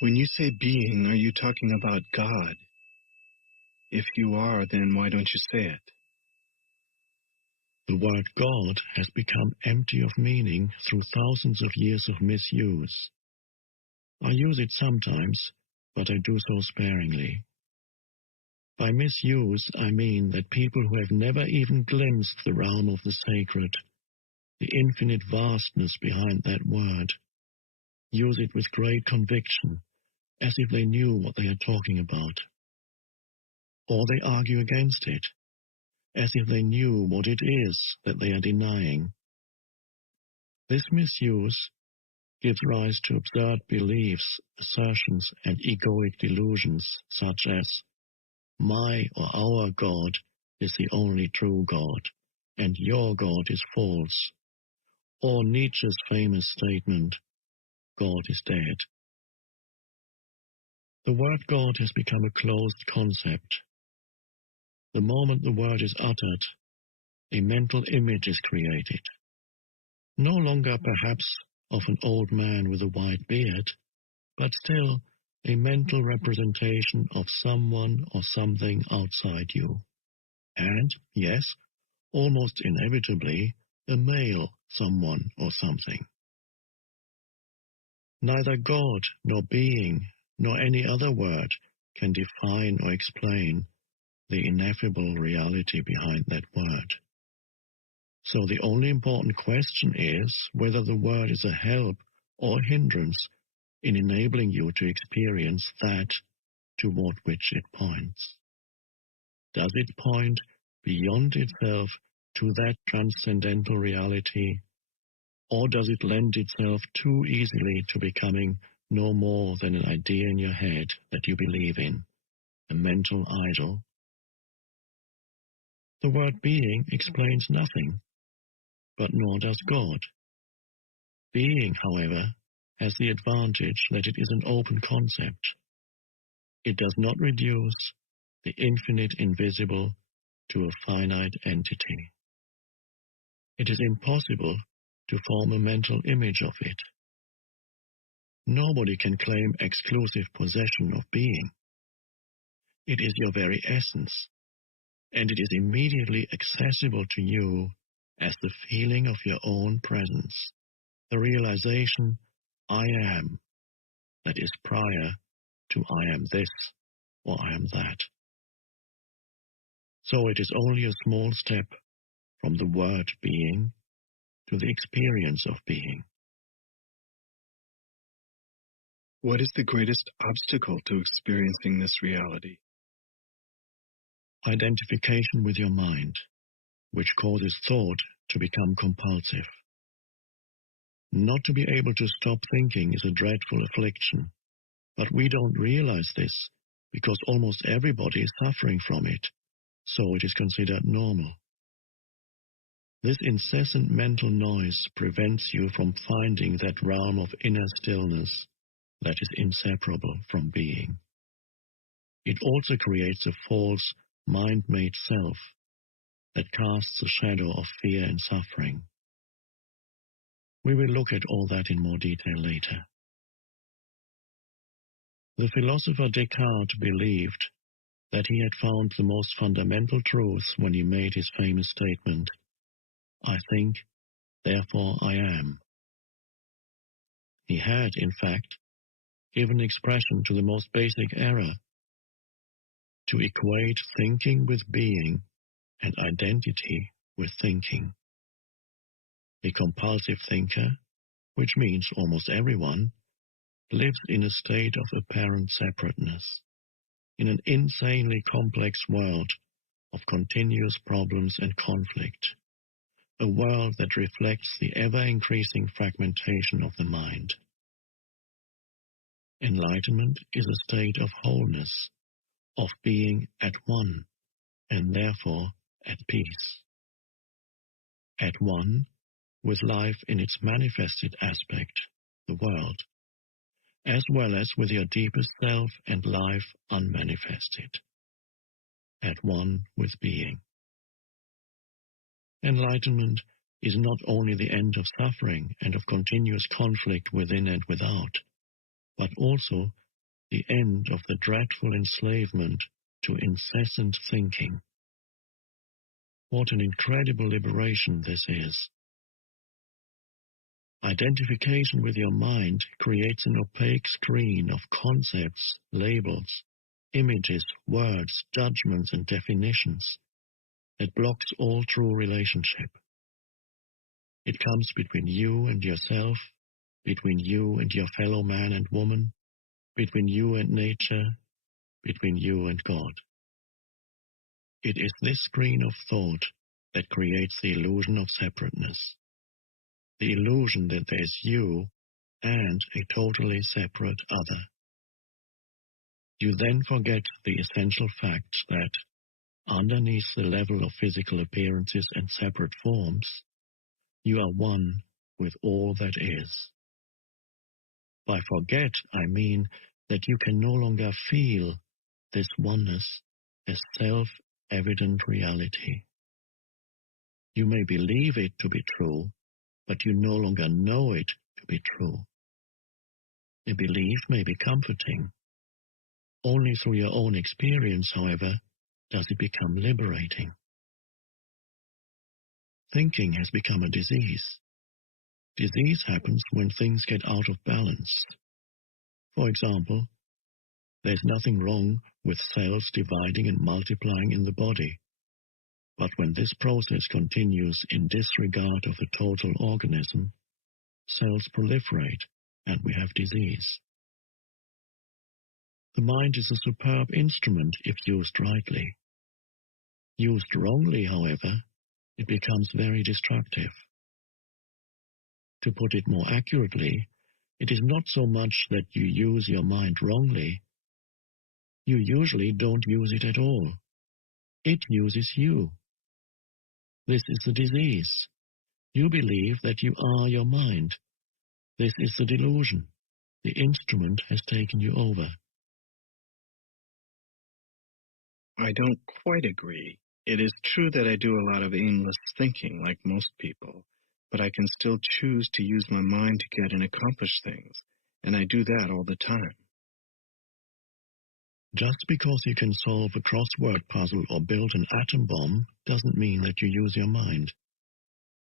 When you say being, are you talking about God? If you are, then why don't you say it? The word God has become empty of meaning through thousands of years of misuse. I use it sometimes, but I do so sparingly. By misuse, I mean that people who have never even glimpsed the realm of the sacred, the infinite vastness behind that word, use it with great conviction, as if they knew what they are talking about. Or they argue against it, as if they knew what it is that they are denying. This misuse gives rise to absurd beliefs, assertions, and egoic delusions, such as, my or our God is the only true God, and your God is false, or Nietzsche's famous statement, God is dead. The word God has become a closed concept. The moment the word is uttered, a mental image is created. No longer perhaps of an old man with a white beard, but still a mental representation of someone or something outside you. And, yes, almost inevitably, a male someone or something. Neither God, nor being, nor any other word can define or explain the ineffable reality behind that word. So the only important question is whether the word is a help or hindrance in enabling you to experience that toward which it points. Does it point beyond itself to that transcendental reality, or does it lend itself too easily to becoming no more than an idea in your head that you believe in, a mental idol? The word being explains nothing, but nor does God. Being, however, has the advantage that it is an open concept. It does not reduce the infinite invisible to a finite entity. It is impossible to form a mental image of it. Nobody can claim exclusive possession of being. It is your very essence, and it is immediately accessible to you as the feeling of your own presence, the realization, I am, that is prior to I am this or I am that. So it is only a small step from the word being to the experience of being. What is the greatest obstacle to experiencing this reality? Identification with your mind, which causes thought to become compulsive. Not to be able to stop thinking is a dreadful affliction, but we don't realize this because almost everybody is suffering from it, so it is considered normal. This incessant mental noise prevents you from finding that realm of inner stillness that is inseparable from being. It also creates a false, mind-made self that casts a shadow of fear and suffering. We will look at all that in more detail later. The philosopher Descartes believed that he had found the most fundamental truth when he made his famous statement, I think, therefore I am. He had, in fact, given expression to the most basic error, to equate thinking with being and identity with thinking. The compulsive thinker, which means almost everyone, lives in a state of apparent separateness, in an insanely complex world of continuous problems and conflict, a world that reflects the ever-increasing fragmentation of the mind. Enlightenment is a state of wholeness, of being at one, and therefore at peace. At one with life in its manifested aspect, the world, as well as with your deepest self and life unmanifested. At one with being. Enlightenment is not only the end of suffering and of continuous conflict within and without, but also the end of the dreadful enslavement to incessant thinking. What an incredible liberation this is. Identification with your mind creates an opaque screen of concepts, labels, images, words, judgments, and definitions that blocks all true relationship. It comes between you and yourself, between you and your fellow man and woman, between you and nature, between you and God. It is this screen of thought that creates the illusion of separateness, the illusion that there is you and a totally separate other. You then forget the essential fact that, underneath the level of physical appearances and separate forms, you are one with all that is. By forget, I mean that you can no longer feel this oneness as self-evident reality. You may believe it to be true, but you no longer know it to be true. A belief may be comforting. Only through your own experience, however, does it become liberating. Thinking has become a disease. Disease happens when things get out of balance. For example, there's nothing wrong with cells dividing and multiplying in the body. But when this process continues in disregard of the total organism, cells proliferate and we have disease. The mind is a superb instrument if used rightly. Used wrongly, however, it becomes very destructive. To put it more accurately, it is not so much that you use your mind wrongly. You usually don't use it at all. It uses you. This is the disease. You believe that you are your mind. This is the delusion. The instrument has taken you over. I don't quite agree. It is true that I do a lot of aimless thinking, like most people, but I can still choose to use my mind to get and accomplish things, and I do that all the time. Just because you can solve a crossword puzzle or build an atom bomb doesn't mean that you use your mind.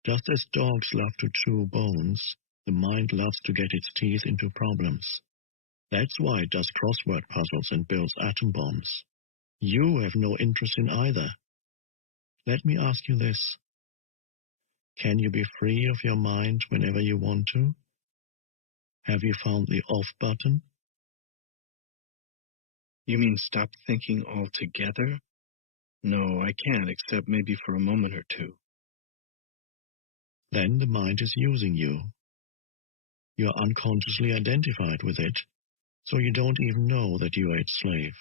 Just as dogs love to chew bones, the mind loves to get its teeth into problems. That's why it does crossword puzzles and builds atom bombs. You have no interest in either. Let me ask you this. Can you be free of your mind whenever you want to? Have you found the off button? You mean stop thinking altogether? No, I can't, except maybe for a moment or two. Then the mind is using you. You are unconsciously identified with it, so you don't even know that you are its slave.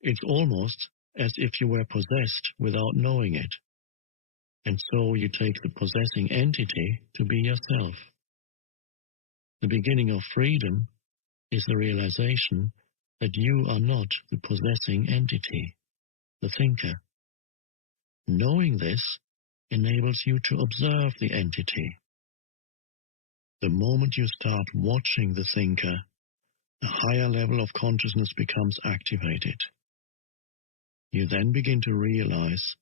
It's almost as if you were possessed without knowing it, and so you take the possessing entity to be yourself. The beginning of freedom is the realization that you are not the possessing entity, the thinker. Knowing this enables you to observe the entity. The moment you start watching the thinker, a higher level of consciousness becomes activated. You then begin to realize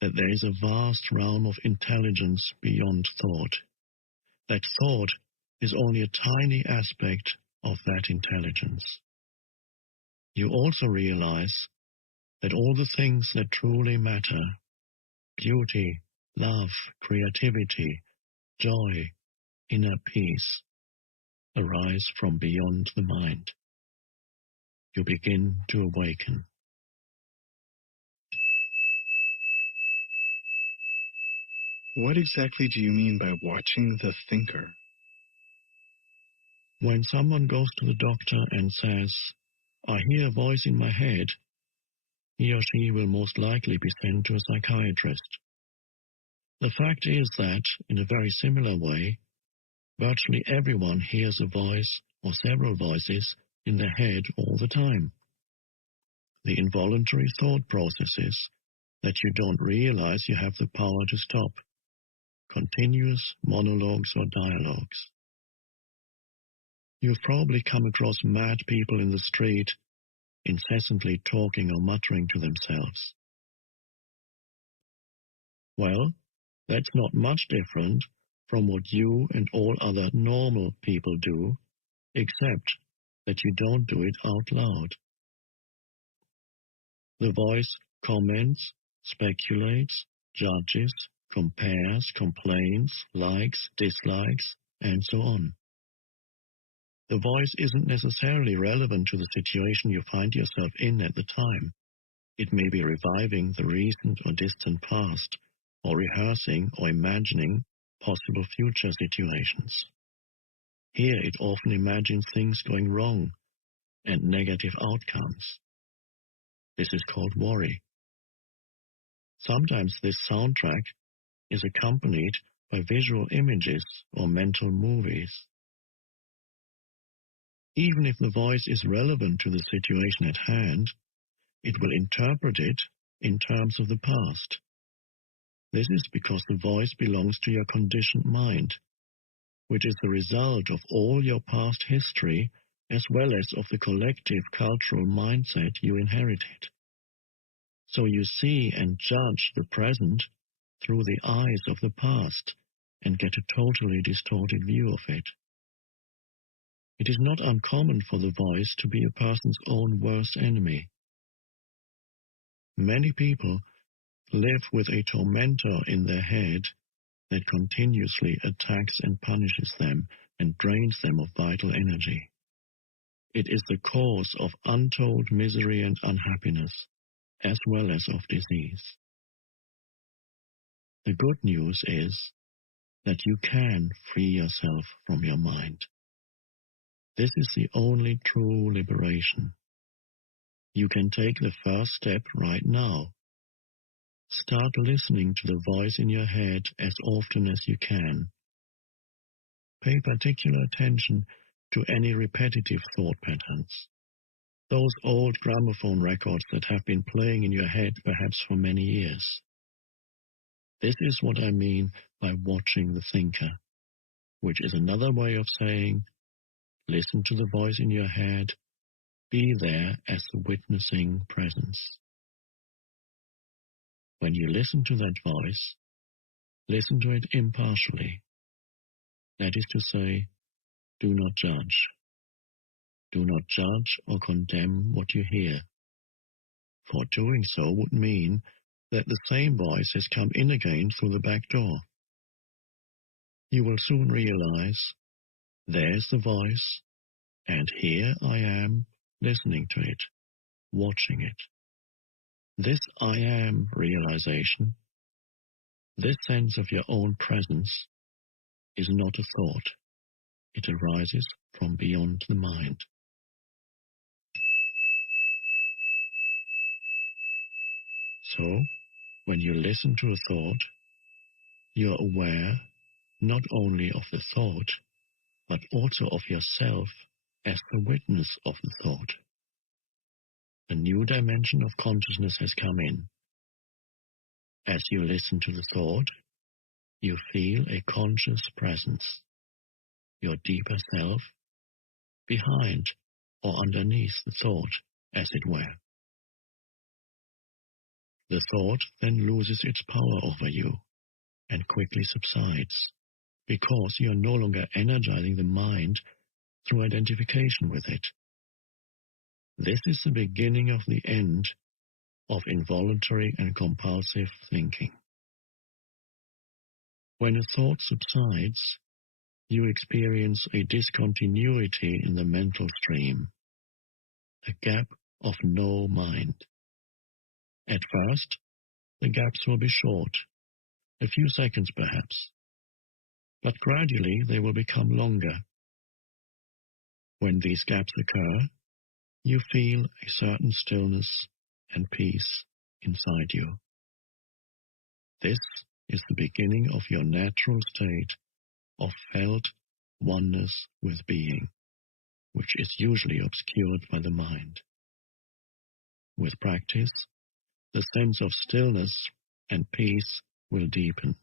that there is a vast realm of intelligence beyond thought. That thought is only a tiny aspect of that intelligence. You also realize that all the things that truly matter, beauty, love, creativity, joy, inner peace, arise from beyond the mind. You begin to awaken. What exactly do you mean by watching the thinker? When someone goes to the doctor and says, "I hear a voice in my head," he or she will most likely be sent to a psychiatrist. The fact is that, in a very similar way, virtually everyone hears a voice or several voices in their head all the time. The involuntary thought processes that you don't realize you have the power to stop. Continuous monologues or dialogues. You've probably come across mad people in the street, incessantly talking or muttering to themselves. Well, that's not much different from what you and all other normal people do, except that you don't do it out loud. The voice comments, speculates, judges, compares, complains, likes, dislikes, and so on. The voice isn't necessarily relevant to the situation you find yourself in at the time. It may be reviving the recent or distant past, or rehearsing or imagining possible future situations. Here it often imagines things going wrong and negative outcomes. This is called worry. Sometimes this soundtrack is accompanied by visual images or mental movies. Even if the voice is relevant to the situation at hand, it will interpret it in terms of the past. This is because the voice belongs to your conditioned mind, which is the result of all your past history as well as of the collective cultural mindset you inherited. So you see and judge the present through the eyes of the past and get a totally distorted view of it. It is not uncommon for the voice to be a person's own worst enemy. Many people live with a tormentor in their head that continuously attacks and punishes them and drains them of vital energy. It is the cause of untold misery and unhappiness, as well as of disease. The good news is that you can free yourself from your mind. This is the only true liberation. You can take the first step right now. Start listening to the voice in your head as often as you can. Pay particular attention to any repetitive thought patterns, those old gramophone records that have been playing in your head perhaps for many years. This is what I mean by watching the thinker, which is another way of saying, listen to the voice in your head, be there as the witnessing presence. When you listen to that voice, listen to it impartially. That is to say, do not judge. Do not judge or condemn what you hear, for doing so would mean that the same voice has come in again through the back door. You will soon realize, there's the voice, and here I am listening to it, watching it. This I am realization, this sense of your own presence, is not a thought. It arises from beyond the mind. So, when you listen to a thought, you are aware not only of the thought, but also of yourself as the witness of the thought. A new dimension of consciousness has come in. As you listen to the thought, you feel a conscious presence, your deeper self, behind or underneath the thought, as it were. The thought then loses its power over you and quickly subsides, because you are no longer energizing the mind through identification with it. This is the beginning of the end of involuntary and compulsive thinking. When a thought subsides, you experience a discontinuity in the mental stream, a gap of no mind. At first, the gaps will be short, a few seconds perhaps, but gradually they will become longer. When these gaps occur, you feel a certain stillness and peace inside you. This is the beginning of your natural state of felt oneness with being, which is usually obscured by the mind. With practice, the sense of stillness and peace will deepen.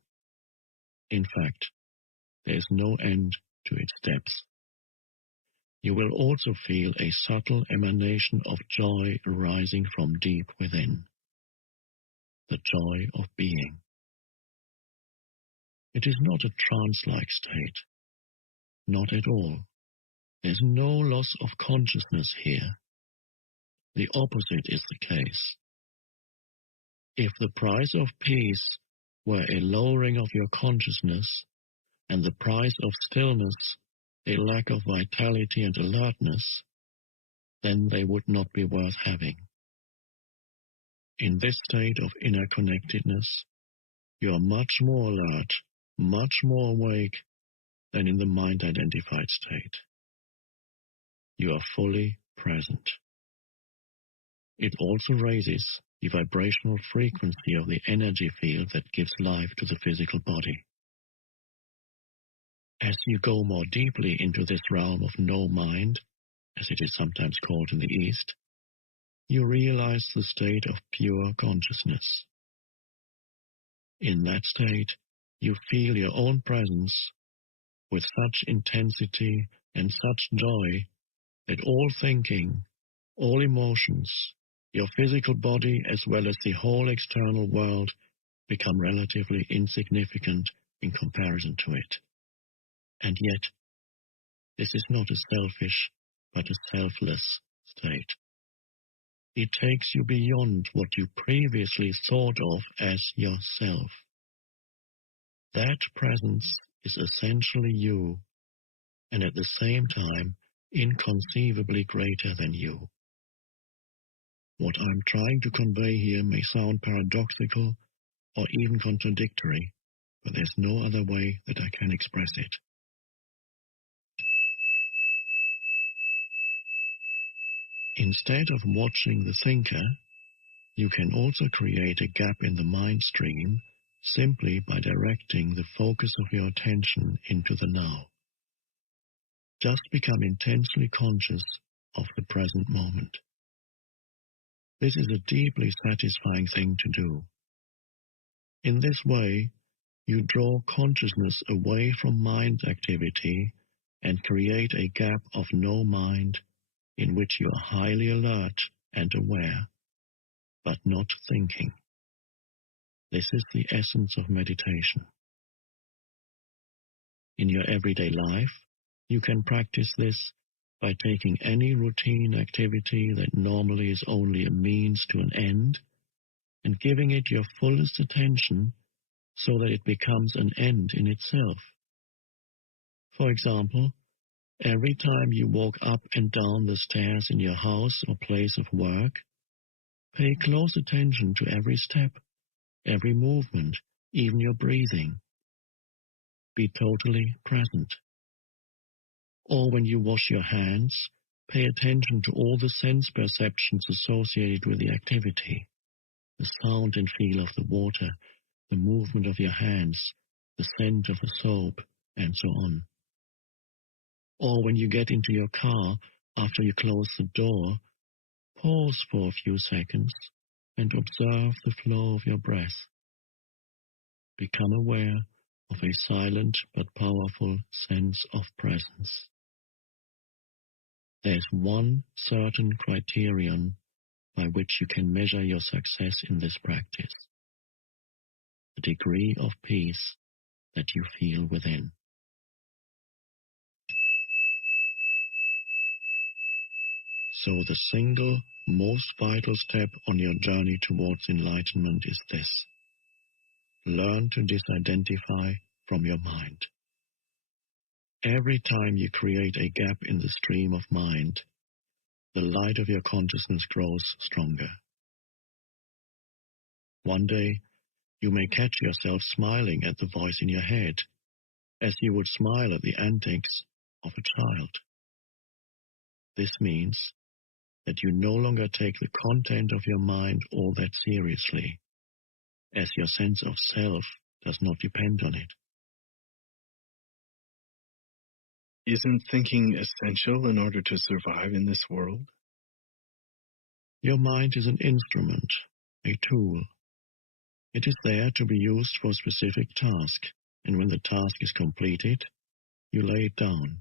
In fact, there is no end to its depth. You will also feel a subtle emanation of joy rising from deep within, the joy of being. It is not a trance-like state, not at all. There's no loss of consciousness here. The opposite is the case. If the price of peace were a lowering of your consciousness, and the price of stillness a lack of vitality and alertness, then they would not be worth having. In this state of inner connectedness, you are much more alert, much more awake than in the mind-identified state. You are fully present. It also raises the vibrational frequency of the energy field that gives life to the physical body. As you go more deeply into this realm of no mind, as it is sometimes called in the East, you realize the state of pure consciousness. In that state, you feel your own presence with such intensity and such joy that all thinking, all emotions, your physical body as well as the whole external world become relatively insignificant in comparison to it. And yet, this is not a selfish, but a selfless state. It takes you beyond what you previously thought of as yourself. That presence is essentially you, and at the same time inconceivably greater than you. What I'm trying to convey here may sound paradoxical or even contradictory, but there's no other way that I can express it. Instead of watching the thinker, you can also create a gap in the mind stream simply by directing the focus of your attention into the now. Just become intensely conscious of the present moment. This is a deeply satisfying thing to do. In this way, you draw consciousness away from mind activity and create a gap of no mind in which you are highly alert and aware, but not thinking. This is the essence of meditation. In your everyday life, you can practice this by taking any routine activity that normally is only a means to an end and giving it your fullest attention so that it becomes an end in itself. For example, every time you walk up and down the stairs in your house or place of work, pay close attention to every step, every movement, even your breathing. Be totally present. Or when you wash your hands, pay attention to all the sense perceptions associated with the activity, the sound and feel of the water, the movement of your hands, the scent of the soap, and so on. Or when you get into your car, after you close the door, pause for a few seconds and observe the flow of your breath. Become aware of a silent but powerful sense of presence. There's one certain criterion by which you can measure your success in this practice: the degree of peace that you feel within. So the single most vital step on your journey towards enlightenment is this: learn to disidentify from your mind. Every time you create a gap in the stream of mind, the light of your consciousness grows stronger. One day, you may catch yourself smiling at the voice in your head, as you would smile at the antics of a child. This means that you no longer take the content of your mind all that seriously, as your sense of self does not depend on it. Isn't thinking essential in order to survive in this world? Your mind is an instrument, a tool. It is there to be used for a specific task, and when the task is completed, you lay it down.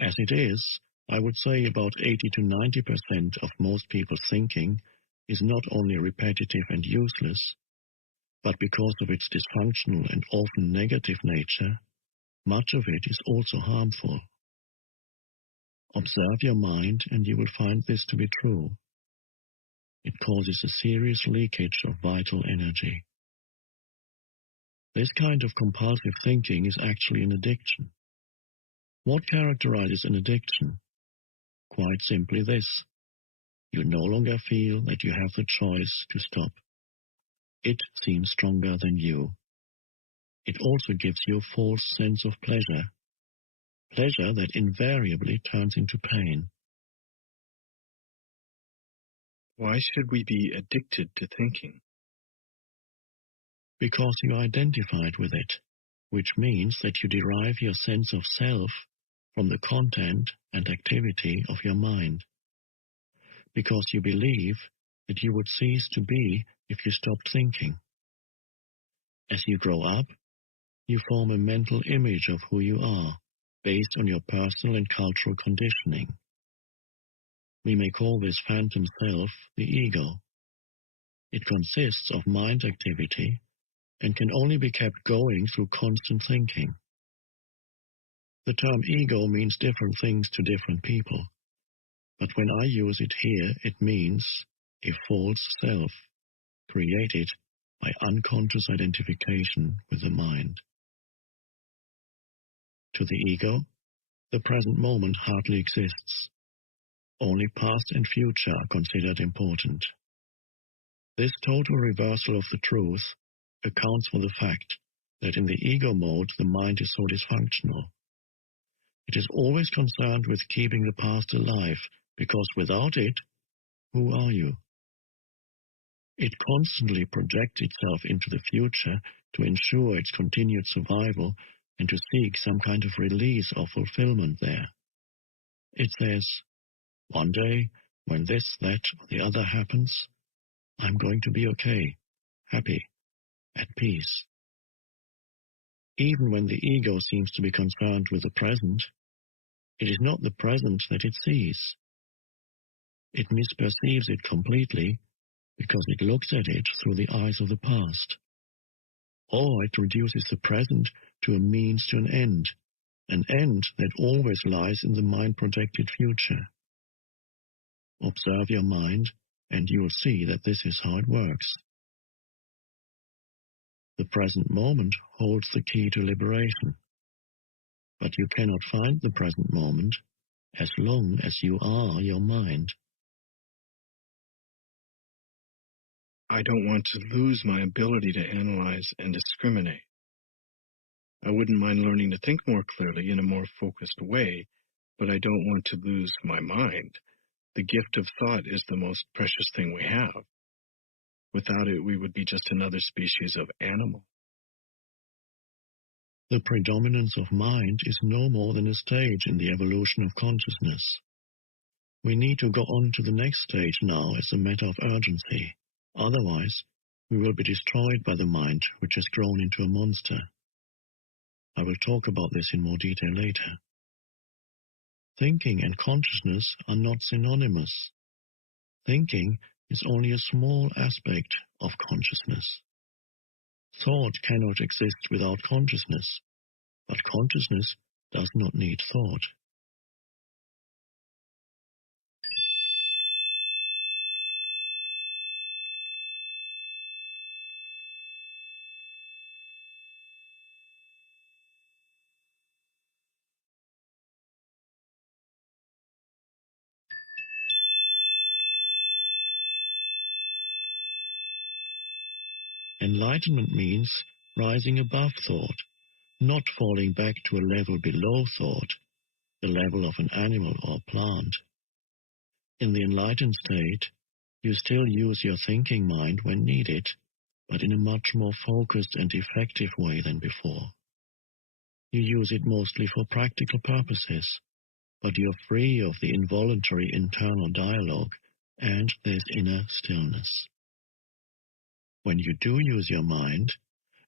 As it is, I would say about 80 to 90% of most people's thinking is not only repetitive and useless, but because of its dysfunctional and often negative nature, much of it is also harmful. Observe your mind and you will find this to be true. It causes a serious leakage of vital energy. This kind of compulsive thinking is actually an addiction. What characterizes an addiction? Quite simply this: you no longer feel that you have the choice to stop. It seems stronger than you. It also gives you a false sense of pleasure that invariably turns into pain. Why should we be addicted to thinking? Because you identified with it, which means that you derive your sense of self from the content and activity of your mind. Because you believe that you would cease to be if you stopped thinking. As you grow up, you form a mental image of who you are, based on your personal and cultural conditioning. We may call this phantom self the ego. It consists of mind activity and can only be kept going through constant thinking. The term ego means different things to different people, but when I use it here, it means a false self, created by unconscious identification with the mind. To the ego, the present moment hardly exists. Only past and future are considered important. This total reversal of the truth accounts for the fact that in the ego mode the mind is so dysfunctional. It is always concerned with keeping the past alive, because without it, who are you? It constantly projects itself into the future to ensure its continued survival and to seek some kind of release or fulfillment there. It says, one day, when this, that, or the other happens, I'm going to be okay, happy, at peace. Even when the ego seems to be concerned with the present, it is not the present that it sees. It misperceives it completely because it looks at it through the eyes of the past. Or it reduces the present to a means to an end that always lies in the mind-projected future. Observe your mind, and you will see that this is how it works. The present moment holds the key to liberation, but you cannot find the present moment as long as you are your mind. I don't want to lose my ability to analyze and discriminate. I wouldn't mind learning to think more clearly in a more focused way, but I don't want to lose my mind. The gift of thought is the most precious thing we have. Without it, we would be just another species of animal. The predominance of mind is no more than a stage in the evolution of consciousness. We need to go on to the next stage now as a matter of urgency. Otherwise, we will be destroyed by the mind, which has grown into a monster. I will talk about this in more detail later. Thinking and consciousness are not synonymous. Thinking is only a small aspect of consciousness. Thought cannot exist without consciousness, but consciousness does not need thought. Enlightenment means rising above thought, not falling back to a level below thought, the level of an animal or plant. In the enlightened state, you still use your thinking mind when needed, but in a much more focused and effective way than before. You use it mostly for practical purposes, but you're free of the involuntary internal dialogue, and there's inner stillness. When you do use your mind,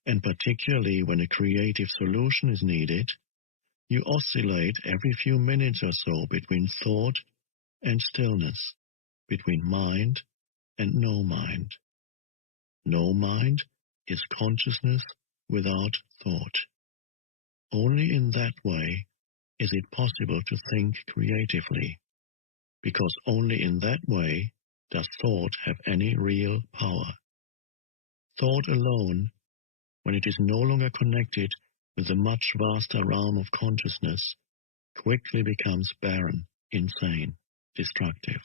and particularly when a creative solution is needed, you oscillate every few minutes or so between thought and stillness, between mind and no mind. No mind is consciousness without thought. Only in that way is it possible to think creatively, because only in that way does thought have any real power. Thought alone, when it is no longer connected with the much vaster realm of consciousness, quickly becomes barren, insane, destructive.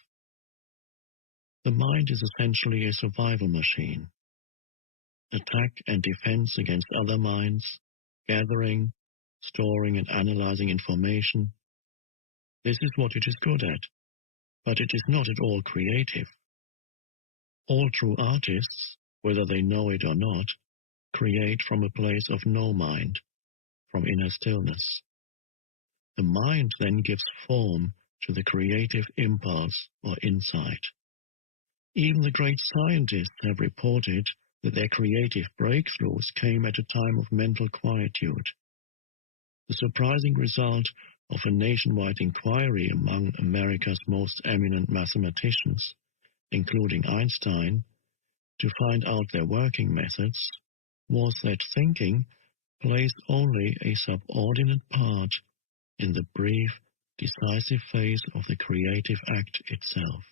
The mind is essentially a survival machine. Attack and defense against other minds, gathering, storing and analyzing information. This is what it is good at, but it is not at all creative. All true artists, whether they know it or not, create from a place of no mind, from inner stillness. The mind then gives form to the creative impulse or insight. Even the great scientists have reported that their creative breakthroughs came at a time of mental quietude. The surprising result of a nationwide inquiry among America's most eminent mathematicians, including Einstein, to find out their working methods, was that thinking plays only a subordinate part in the brief, decisive phase of the creative act itself.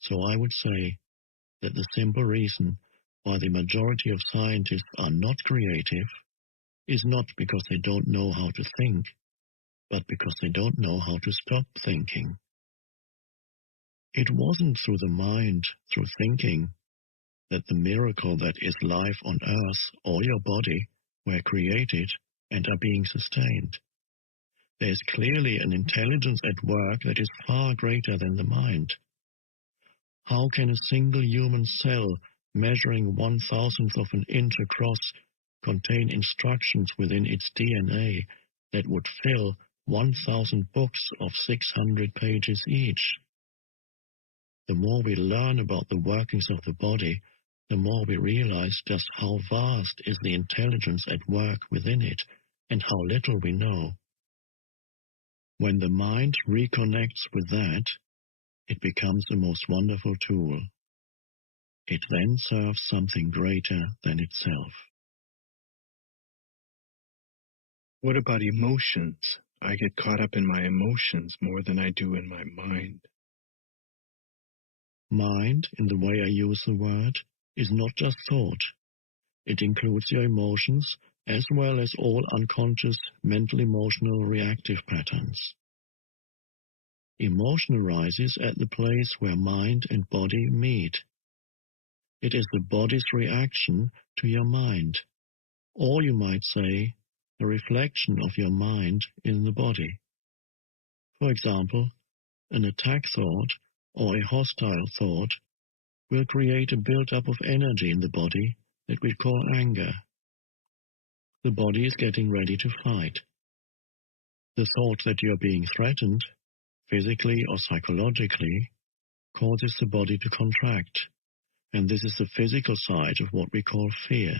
So I would say that the simple reason why the majority of scientists are not creative is not because they don't know how to think, but because they don't know how to stop thinking. It wasn't through the mind, through thinking, that the miracle that is life on earth or your body were created and are being sustained. There is clearly an intelligence at work that is far greater than the mind. How can a single human cell measuring 1/1000th of an inch across contain instructions within its DNA that would fill 1,000 books of 600 pages each? The more we learn about the workings of the body, the more we realize just how vast is the intelligence at work within it and how little we know. When the mind reconnects with that, it becomes the most wonderful tool. It then serves something greater than itself. What about emotions? I get caught up in my emotions more than I do in my mind. Mind, in the way I use the word, is not just thought. It includes your emotions as well as all unconscious mental emotional reactive patterns. Emotion arises at the place where mind and body meet. It is the body's reaction to your mind, or you might say, the reflection of your mind in the body. For example, an attack thought or a hostile thought will create a build-up of energy in the body that we call anger. The body is getting ready to fight. The thought that you are being threatened, physically or psychologically, causes the body to contract, and this is the physical side of what we call fear.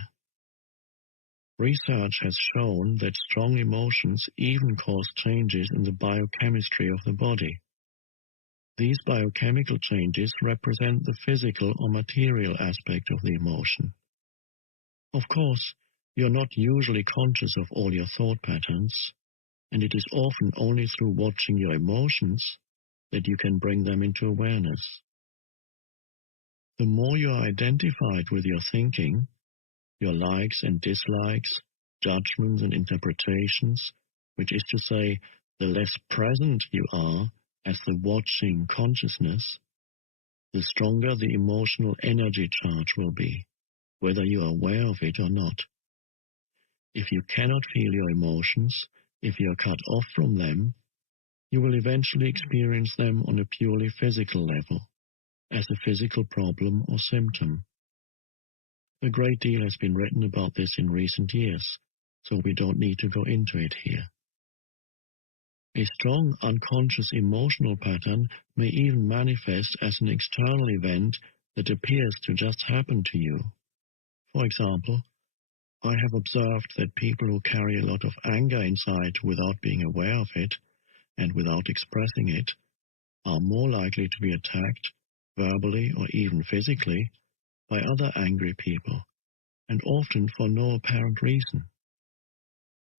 Research has shown that strong emotions even cause changes in the biochemistry of the body. These biochemical changes represent the physical or material aspect of the emotion. Of course, you're not usually conscious of all your thought patterns, and it is often only through watching your emotions that you can bring them into awareness. The more you are identified with your thinking, your likes and dislikes, judgments and interpretations, which is to say, the less present you are as the watching consciousness, the stronger the emotional energy charge will be, whether you are aware of it or not. If you cannot feel your emotions, if you are cut off from them, you will eventually experience them on a purely physical level, as a physical problem or symptom. A great deal has been written about this in recent years, so we don't need to go into it here. A strong unconscious emotional pattern may even manifest as an external event that appears to just happen to you. For example, I have observed that people who carry a lot of anger inside without being aware of it and without expressing it are more likely to be attacked, verbally or even physically, by other angry people, and often for no apparent reason.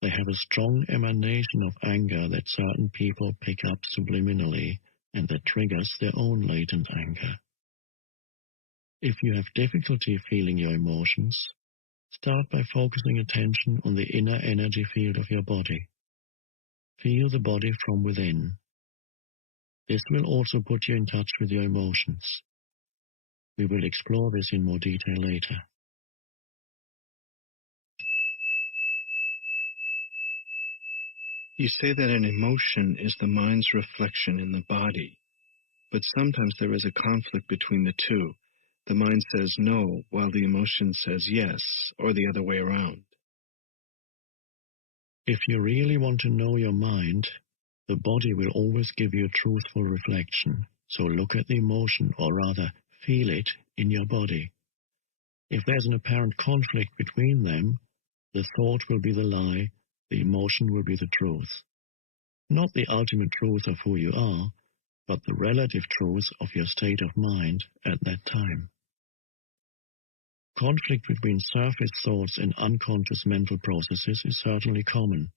They have a strong emanation of anger that certain people pick up subliminally and that triggers their own latent anger. If you have difficulty feeling your emotions, start by focusing attention on the inner energy field of your body. Feel the body from within. This will also put you in touch with your emotions. We will explore this in more detail later. You say that an emotion is the mind's reflection in the body, but sometimes there is a conflict between the two. The mind says no, while the emotion says yes, or the other way around. If you really want to know your mind, the body will always give you a truthful reflection. So look at the emotion, or rather, feel it in your body. If there's an apparent conflict between them, the thought will be the lie, the emotion will be the truth. Not the ultimate truth of who you are, but the relative truth of your state of mind at that time. conflict between surface thoughts and unconscious mental processes is certainly common.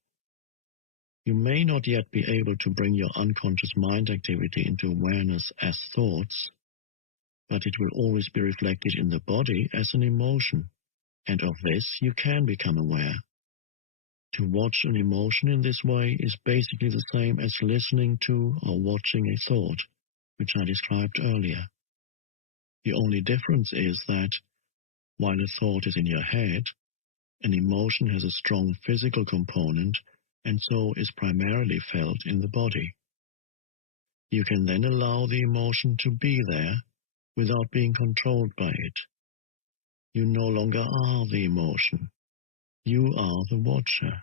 You may not yet be able to bring your unconscious mind activity into awareness as thoughts, but it will always be reflected in the body as an emotion, and of this you can become aware. To watch an emotion in this way is basically the same as listening to or watching a thought, which I described earlier. The only difference is that, while a thought is in your head, an emotion has a strong physical component and so is primarily felt in the body. You can then allow the emotion to be there without being controlled by it. You no longer are the emotion. You are the watcher,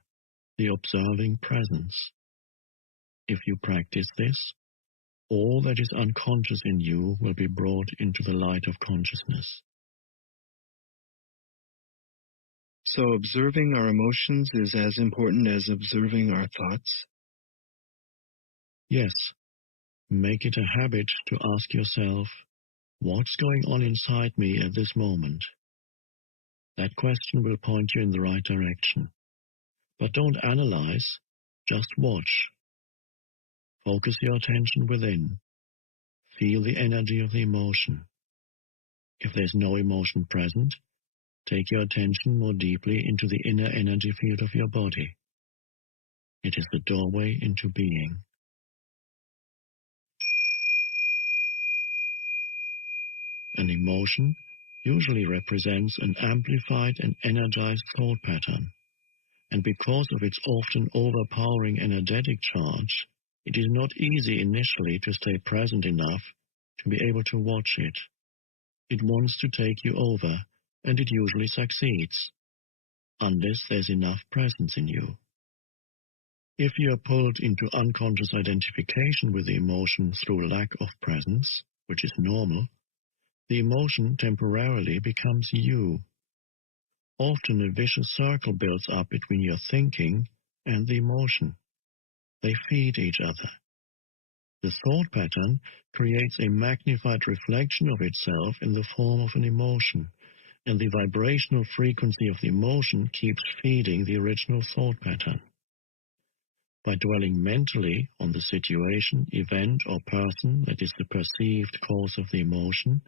the observing presence. If you practice this, all that is unconscious in you will be brought into the light of consciousness. So observing our emotions is as important as observing our thoughts? Yes. Make it a habit to ask yourself, what's going on inside me at this moment? That question will point you in the right direction. But don't analyze, just watch. Focus your attention within. Feel the energy of the emotion. If there's no emotion present, take your attention more deeply into the inner energy field of your body. It is the doorway into being. An emotion usually represents an amplified and energized thought pattern, and because of its often overpowering energetic charge, it is not easy initially to stay present enough to be able to watch it. It wants to take you over, and it usually succeeds, unless there's enough presence in you. If you are pulled into unconscious identification with the emotion through lack of presence, which is normal, the emotion temporarily becomes you. Often a vicious circle builds up between your thinking and the emotion. They feed each other. The thought pattern creates a magnified reflection of itself in the form of an emotion, and the vibrational frequency of the emotion keeps feeding the original thought pattern. By dwelling mentally on the situation, event, or person that is the perceived cause of the emotion,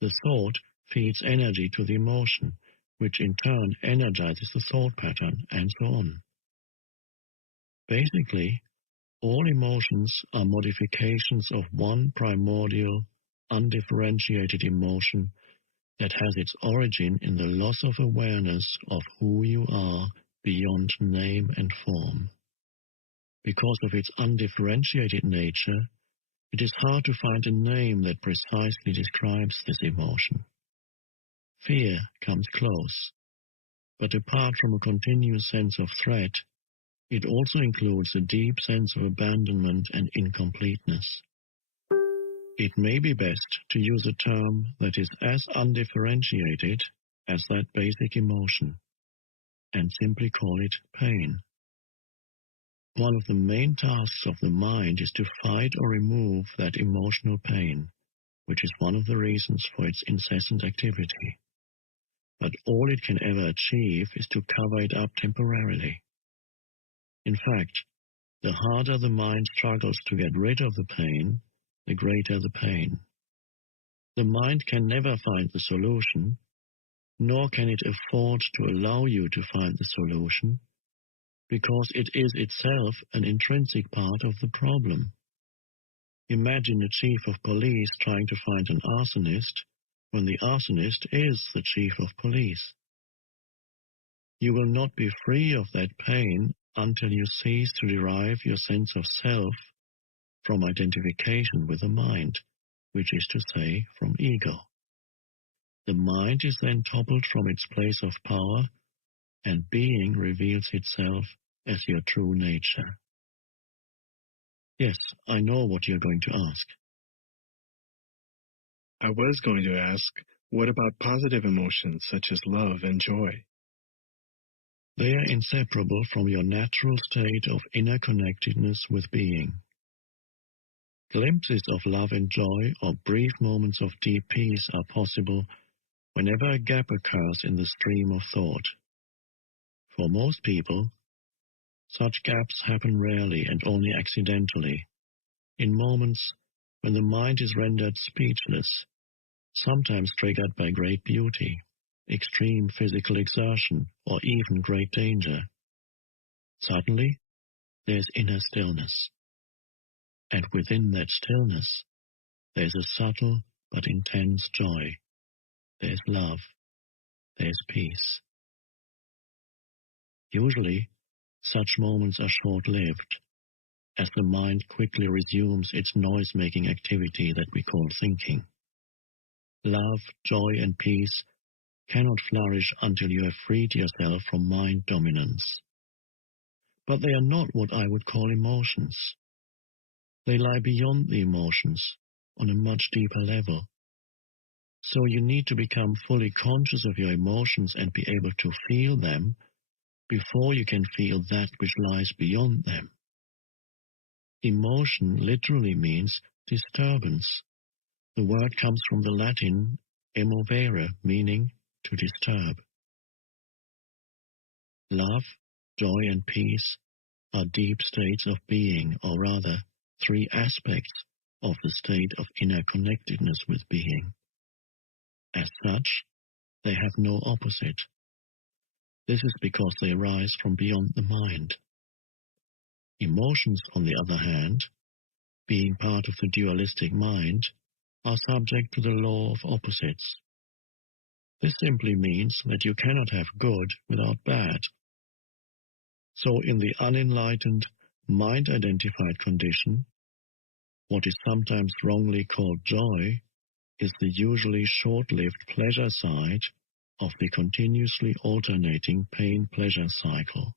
the thought feeds energy to the emotion, which in turn energizes the thought pattern, and so on. Basically, all emotions are modifications of one primordial, undifferentiated emotion that has its origin in the loss of awareness of who you are beyond name and form. Because of its undifferentiated nature, it is hard to find a name that precisely describes this emotion. Fear comes close, but apart from a continuous sense of threat, it also includes a deep sense of abandonment and incompleteness. It may be best to use a term that is as undifferentiated as that basic emotion, and simply call it pain. One of the main tasks of the mind is to fight or remove that emotional pain, which is one of the reasons for its incessant activity. But all it can ever achieve is to cover it up temporarily. In fact, the harder the mind struggles to get rid of the pain, the greater the pain. The mind can never find the solution, nor can it afford to allow you to find the solution, because it is itself an intrinsic part of the problem. Imagine a chief of police trying to find an arsonist when the arsonist is the chief of police. You will not be free of that pain until you cease to derive your sense of self from identification with the mind, which is to say, from ego. The mind is then toppled from its place of power, and being reveals itself as your true nature. Yes, I know what you're going to ask. I was going to ask, what about positive emotions such as love and joy? They are inseparable from your natural state of inner connectedness with being. Glimpses of love and joy or brief moments of deep peace are possible whenever a gap occurs in the stream of thought. For most people, such gaps happen rarely and only accidentally, in moments when the mind is rendered speechless, sometimes triggered by great beauty, extreme physical exertion, or even great danger. Suddenly, there is inner stillness. And within that stillness, there is a subtle but intense joy. There is love. There is peace. Usually, such moments are short-lived, as the mind quickly resumes its noise-making activity that we call thinking. Love, joy, and peace cannot flourish until you have freed yourself from mind dominance. But they are not what I would call emotions. They lie beyond the emotions, on a much deeper level. So you need to become fully conscious of your emotions and be able to feel them before you can feel that which lies beyond them. Emotion literally means disturbance. The word comes from the Latin emovere, meaning to disturb. Love, joy, and peace are deep states of being, or rather, three aspects of the state of inner connectedness with being. As such, they have no opposite. This is because they arise from beyond the mind. Emotions, on the other hand, being part of the dualistic mind, are subject to the law of opposites. This simply means that you cannot have good without bad. So in the unenlightened, mind-identified condition, what is sometimes wrongly called joy is the usually short-lived pleasure side of the continuously alternating pain-pleasure cycle.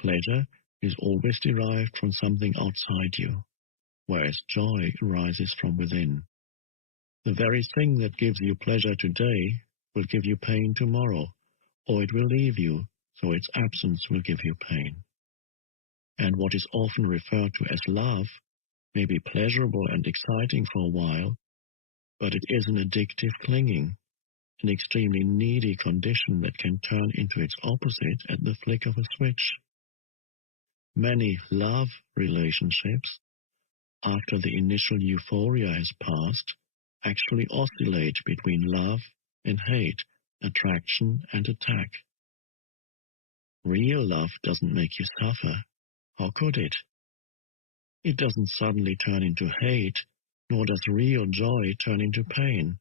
Pleasure is always derived from something outside you, whereas joy arises from within. The very thing that gives you pleasure today will give you pain tomorrow, or it will leave you, so its absence will give you pain. And what is often referred to as love may be pleasurable and exciting for a while, but it is an addictive clinging, an extremely needy condition that can turn into its opposite at the flick of a switch. Many love relationships, after the initial euphoria has passed, actually oscillate between love and hate, attraction and attack. Real love doesn't make you suffer. How could it? It doesn't suddenly turn into hate, nor does real joy turn into pain.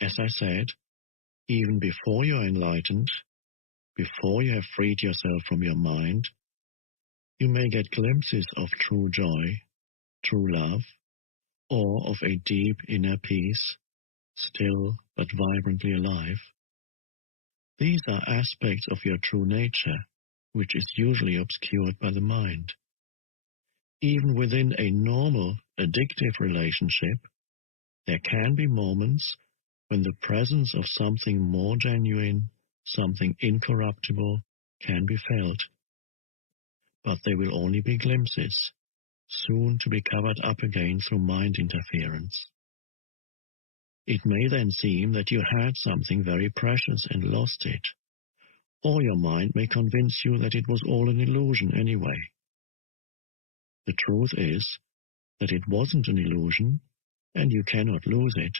As I said, even before you are enlightened, before you have freed yourself from your mind, you may get glimpses of true joy, true love, or of a deep inner peace, still but vibrantly alive. These are aspects of your true nature, which is usually obscured by the mind. Even within a normal, addictive relationship, there can be moments when the presence of something more genuine, something incorruptible, can be felt. But they will only be glimpses, soon to be covered up again through mind interference. It may then seem that you had something very precious and lost it, or your mind may convince you that it was all an illusion anyway. The truth is that it wasn't an illusion, and you cannot lose it.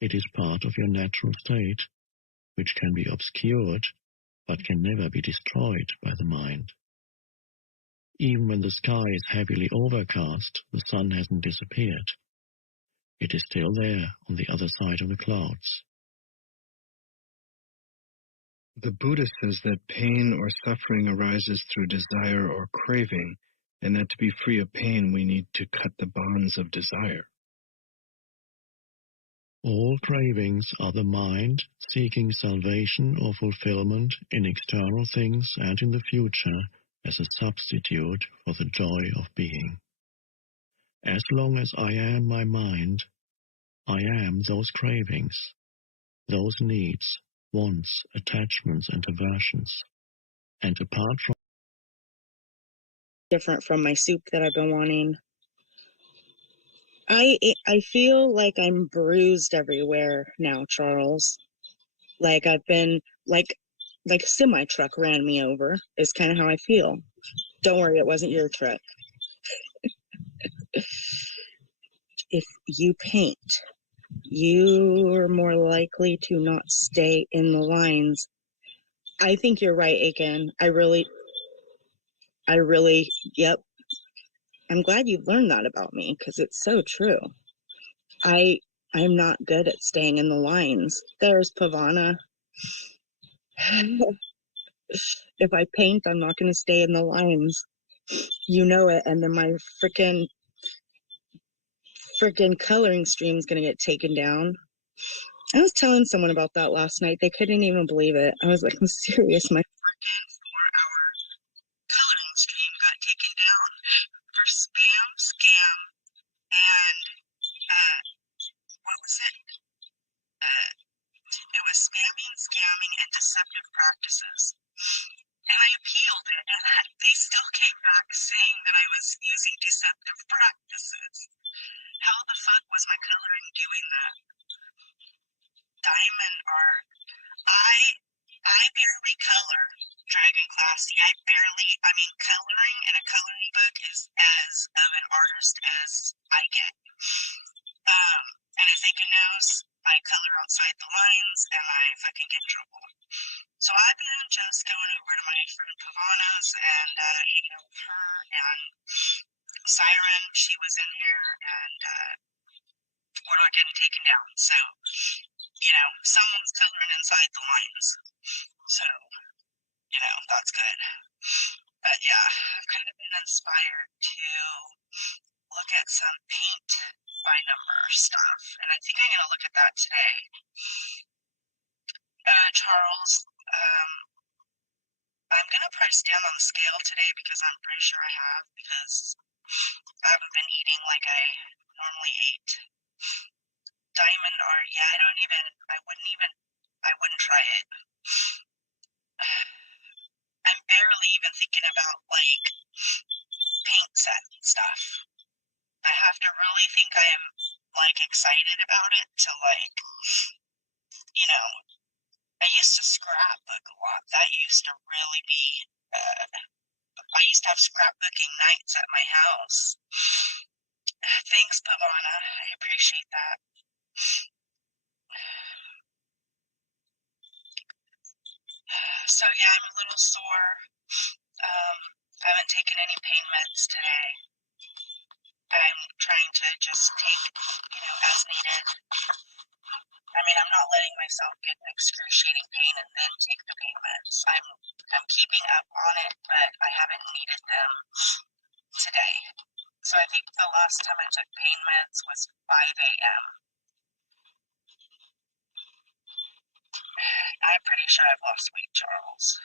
It is part of your natural state, which can be obscured, but can never be destroyed by the mind. Even when the sky is heavily overcast, the sun hasn't disappeared. It is still there on the other side of the clouds. The Buddha says that pain or suffering arises through desire or craving, and that to be free of pain we need to cut the bonds of desire. All cravings are the mind seeking salvation or fulfillment in external things and in the future as a substitute for the joy of being. As long as I am my mind, I am those cravings, those needs, wants, attachments, and aversions. And apart from different from my soup that I've been wanting. I feel like I'm bruised everywhere now, Charles. Like I've been like a semi truck ran me over is kind of how I feel. Don't worry, it wasn't your truck. If you paint, you're more likely to not stay in the lines. I think you're right, Aiken. I really, yep. I'm glad you've learned that about me because it's so true. I'm not good at staying in the lines. There's Pavana. If I paint, I'm not going to stay in the lines. You know it. And then my freaking coloring stream is going to get taken down. I was telling someone about that last night. They couldn't even believe it. I was like, I'm serious. My freaking 4-hour coloring stream got taken down for spam, scam, and what was it? It was spamming, scamming, and deceptive practices. And I appealed it, and they still came back saying that I was using deceptive practices. How the fuck was my coloring doing that? Diamond art. I barely color, Dragon Classy. Coloring in a coloring book is as of an artist as I get. And as Aiken knows, I color outside the lines, and I fucking get in trouble. So I've been just going over to my friend Pavana's and hanging out with her and Siren. She was in here, and we're not getting taken down. So, someone's coloring inside the lines. So, that's good. But yeah, I've kind of been inspired to look at some paint by number stuff, and I think I'm going to look at that today. Charles, I'm going to probably stand on the scale today because I'm pretty sure I have, because I haven't been eating like I normally ate. Diamond art, yeah, I wouldn't try it. I'm barely even thinking about like paint set and stuff. I have to really think I am like excited about it to like, I used to scrapbook a lot. That used to really be, I used to have scrapbooking nights at my house. Thanks, Pavana. I appreciate that. So yeah, I'm a little sore. I haven't taken any pain meds today. I'm trying to just take, as needed. I'm not letting myself get excruciating pain and then take the pain meds. I'm keeping up on it, but I haven't needed them today. So I think the last time I took pain meds was 5 a.m. I'm pretty sure I've lost weight, Charles.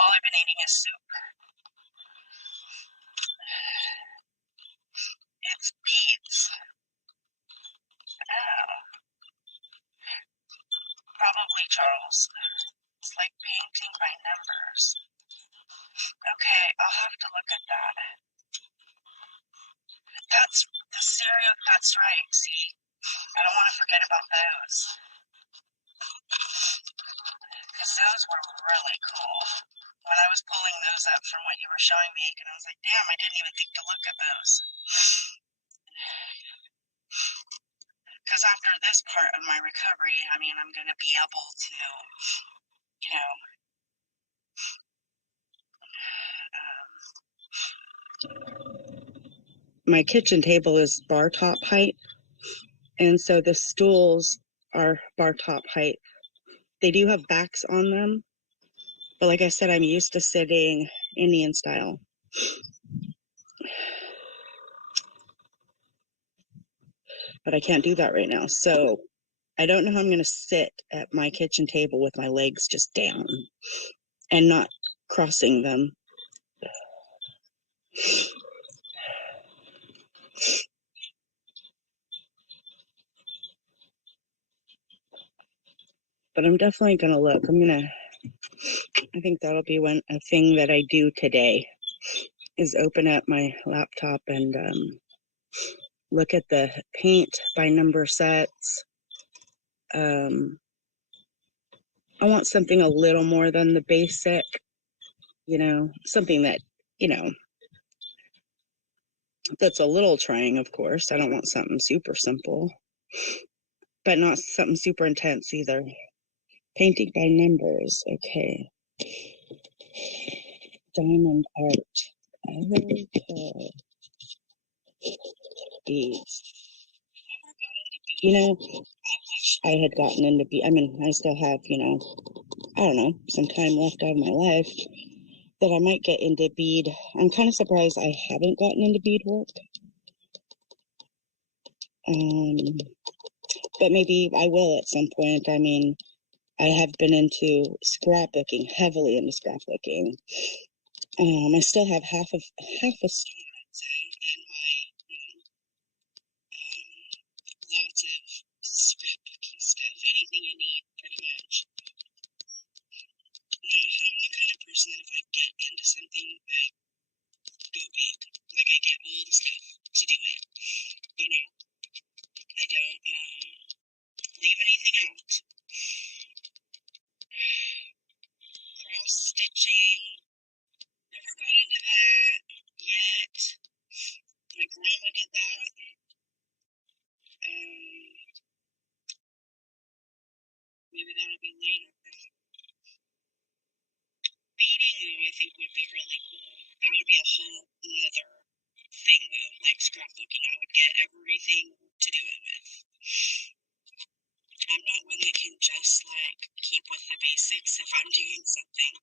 All I've been eating is soup. It's beets. Oh. Probably, Charles. It's like painting by numbers. Okay, I'll have to look at that. That's the cereal. That's right, see? I don't want to forget about those. Because those were really cool. When I was pulling those up from what you were showing me, and I was like, damn, I didn't even think to look at those. Because after this part of my recovery, I'm going to be able to, my kitchen table is bar top height, and so the stools are bar top height. They do have backs on them, but like I said, I'm used to sitting Indian style. But I can't do that right now, so I don't know how I'm going to sit at my kitchen table with my legs just down and not crossing them. But I'm definitely going to look. I think that'll be a thing that I do today is open up my laptop and look at the paint by number sets. I want something a little more than the basic, something that, that's a little trying, of course. I don't want something super simple, but not something super intense either. Painting by numbers, okay. Diamond art. Okay. Beads. I had gotten into I still have, I don't know, some time left out of my life that I might get into bead. I'm kind of surprised I haven't gotten into beadwork. But maybe I will at some point. I have been into scrapbooking, heavily into scrapbooking. I still have half a store in my lots of scrapbooking stuff, anything you need, pretty much. I'm the kind of person that if I get into something, I go big. Like I get all the stuff to do it. I don't leave anything out. Cross stitching. Never got into that yet. My grandma did that. Maybe that'll be later. Beading, though, I think would be really cool. That would be a whole other thing, though. Like scrapbooking, I would get everything to do it with. I'm not one that can just, keep with the basics if I'm doing something.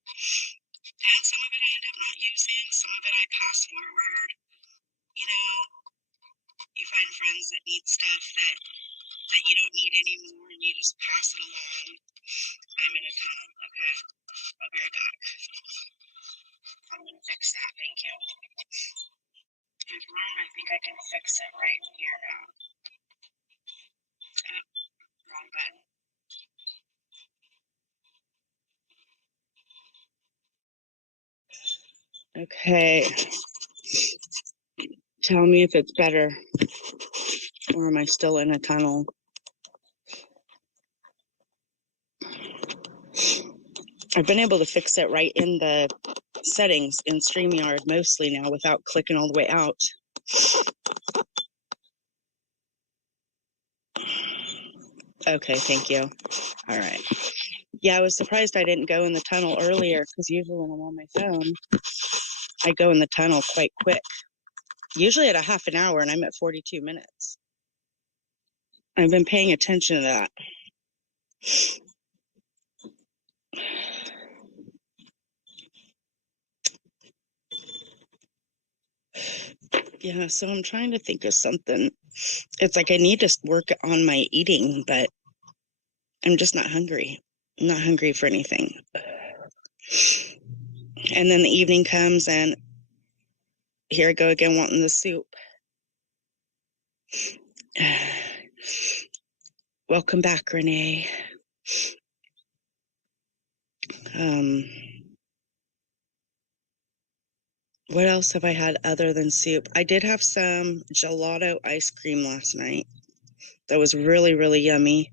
And some of it I end up not using, some of it I pass forward. You find friends that need stuff that you don't need anymore, and you just pass it along. I'm in a tunnel. Okay. I'll be right back. I'm going to fix that. Thank you. I think I can fix it right here now. Wrong button. Okay. Tell me if it's better, or am I still in a tunnel? I've been able to fix it right in the settings in StreamYard mostly now without clicking all the way out. Okay, thank you. All right. Yeah, I was surprised I didn't go in the tunnel earlier, because usually when I'm on my phone, I go in the tunnel quite quick. Usually at a half an hour, and I'm at 42 minutes. I've been paying attention to that. Yeah, so I'm trying to think of something. It's like I need to work on my eating, but I'm just not hungry. I'm not hungry for anything. And then the evening comes, and here I go again wanting the soup. Welcome back, Renee. What else have I had other than soup? I did have some gelato ice cream last night. That was really, really yummy.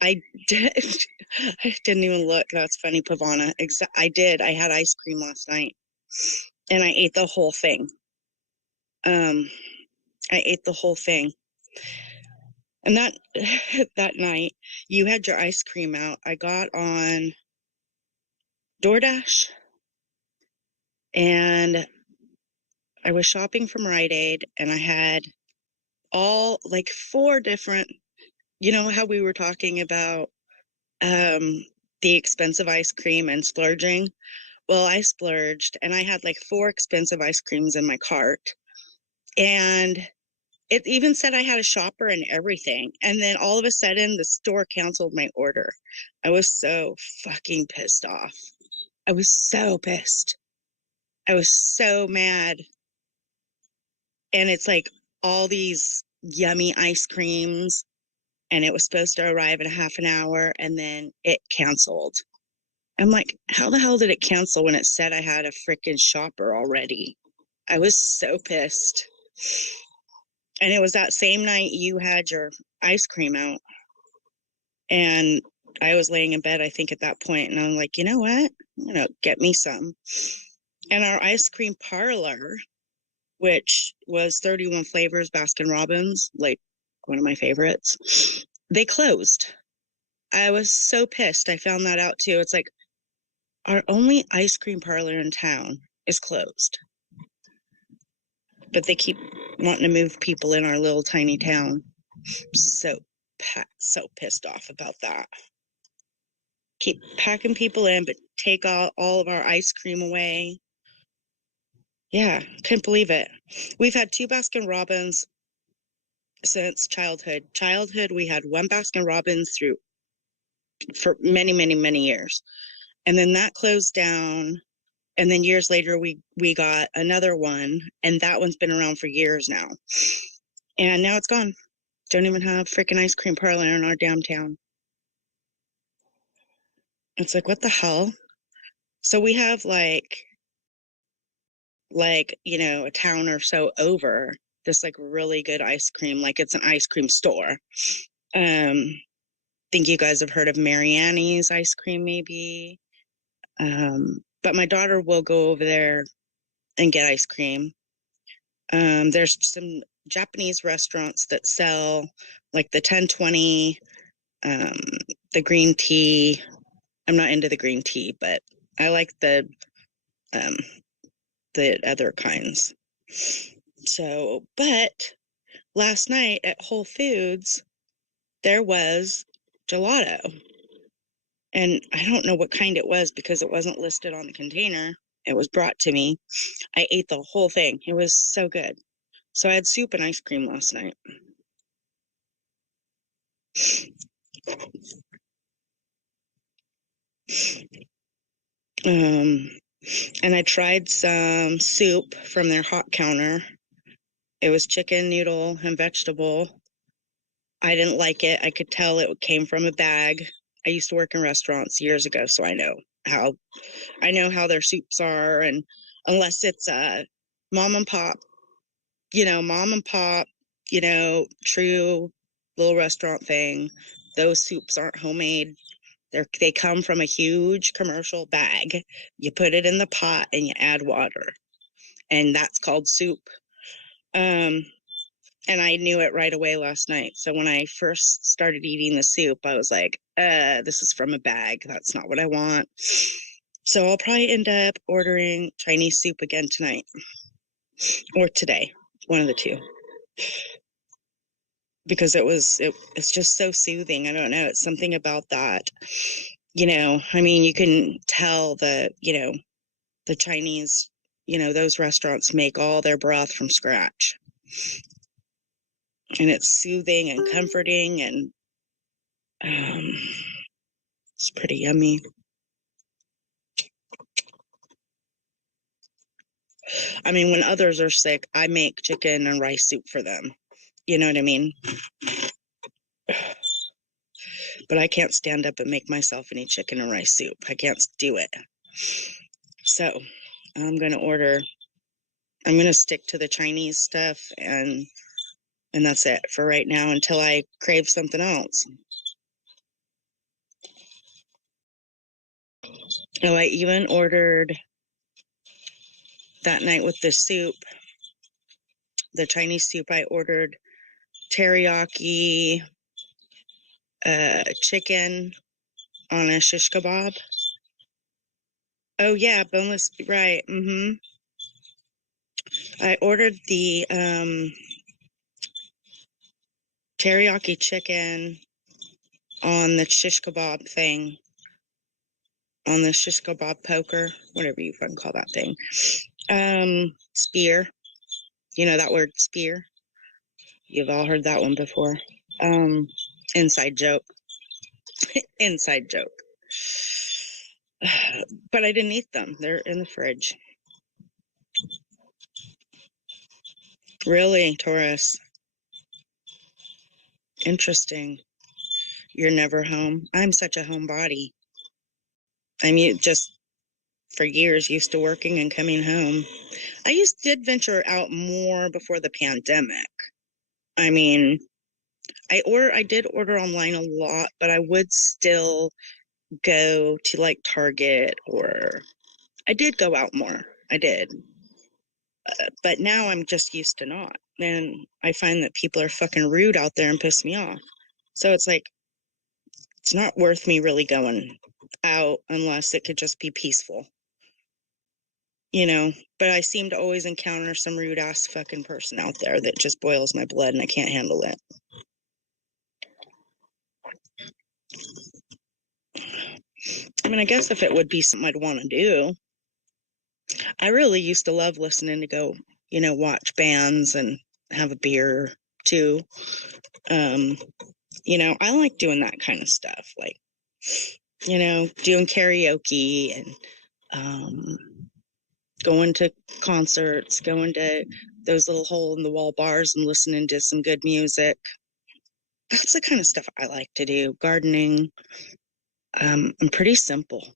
I didn't even look. That's funny, Pavana. I did. I had ice cream last night, and I ate the whole thing. And that night, you had your ice cream out. I got on DoorDash, and I was shopping from Rite Aid, and I had all 4 different, how we were talking about the expensive ice cream and splurging. Well, I splurged, and I had 4 expensive ice creams in my cart, and it even said I had a shopper and everything. And then all of a sudden, the store canceled my order. I was so fucking pissed off. I was so pissed. I was so mad. And it's all these yummy ice creams, and it was supposed to arrive in a half an hour, and then it canceled. I'm like, how the hell did it cancel when it said I had a freaking shopper already? I was so pissed. And it was that same night you had your ice cream out. And I was laying in bed, I think, at that point, and I'm like, you know what? I'm going to get me some. And our ice cream parlor, which was 31 flavors Baskin Robbins, like one of my favorites, they closed. I was so pissed. I found that out too. It's like our only ice cream parlor in town is closed. But they keep wanting to move people in our little tiny town. So pissed off about that. Keep packing people in, but take all of our ice cream away. Yeah, couldn't believe it. We've had 2 Baskin Robbins since childhood. We had 1 Baskin Robbins for many, many, many years. And then that closed down. And then years later, we got another one. And that one's been around for years now. And now it's gone. Don't even have freaking ice cream parlor in our downtown. It's like, what the hell? So we have like, a town or so over this like really good ice cream. Like it's an ice cream store. Think you guys have heard of Mariani's ice cream, maybe. But my daughter will go over there and get ice cream. There's some Japanese restaurants that sell like the 1020, the green tea. I'm not into the green tea, but I like the other kinds. So, but last night at Whole Foods, there was gelato. And I don't know what kind it was because it wasn't listed on the container. It was brought to me. I ate the whole thing. It was so good. So I had soup and ice cream last night. And I tried some soup from their hot counter. It was chicken, noodle, and vegetable. I didn't like it. I could tell it came from a bag. I used to work in restaurants years ago, so I know how their soups are. And unless it's a mom and pop, true little restaurant thing, those soups aren't homemade. They come from a huge commercial bag. You put it in the pot and you add water, and that's called soup. And I knew it right away last night. So when I first started eating the soup, I was like, this is from a bag. That's not what I want. So I'll probably end up ordering Chinese soup again tonight or today, one of the two. Because it's just so soothing. I don't know. It's something about that. I mean, you can tell the Chinese, those restaurants make all their broth from scratch. And it's soothing and comforting, and it's pretty yummy. I mean, when others are sick, I make chicken and rice soup for them. You know what I mean? But I can't stand up and make myself any chicken and rice soup. I can't do it. So I'm going to stick to the Chinese stuff, and that's it for right now until I crave something else. Oh, I even ordered that night with the soup, the Chinese soup, I ordered teriyaki chicken on a shish kebab. Oh yeah, boneless, right. I ordered the teriyaki chicken on the shish kebab thing, on the shish kebab poker, whatever you fucking call that thing. Spear. You know that word, spear? You've all heard that one before. Inside joke. Inside joke. But I didn't eat them. They're in the fridge. Really, Taurus? Interesting. You're never home. I'm such a homebody. I'm just for years used to working and coming home. I did venture out more before the pandemic. I mean, I did order online a lot, but I would still go to like Target, or I did go out more. I did. But now I'm just used to not. And I find that people are fucking rude out there and piss me off. So it's like, it's not worth me really going out unless it could just be peaceful. You know, but I seem to always encounter some rude ass fucking person out there that just boils my blood and I can't handle it. I mean, I guess if it would be something I'd want to do. I really used to love listening to go, you know, watch bands and have a beer too. You know, I like doing that kind of stuff, like, you know, doing karaoke and going to concerts, going to those little hole in the wall bars and listening to some good music. That's the kind of stuff I like to do. Gardening. I'm pretty simple.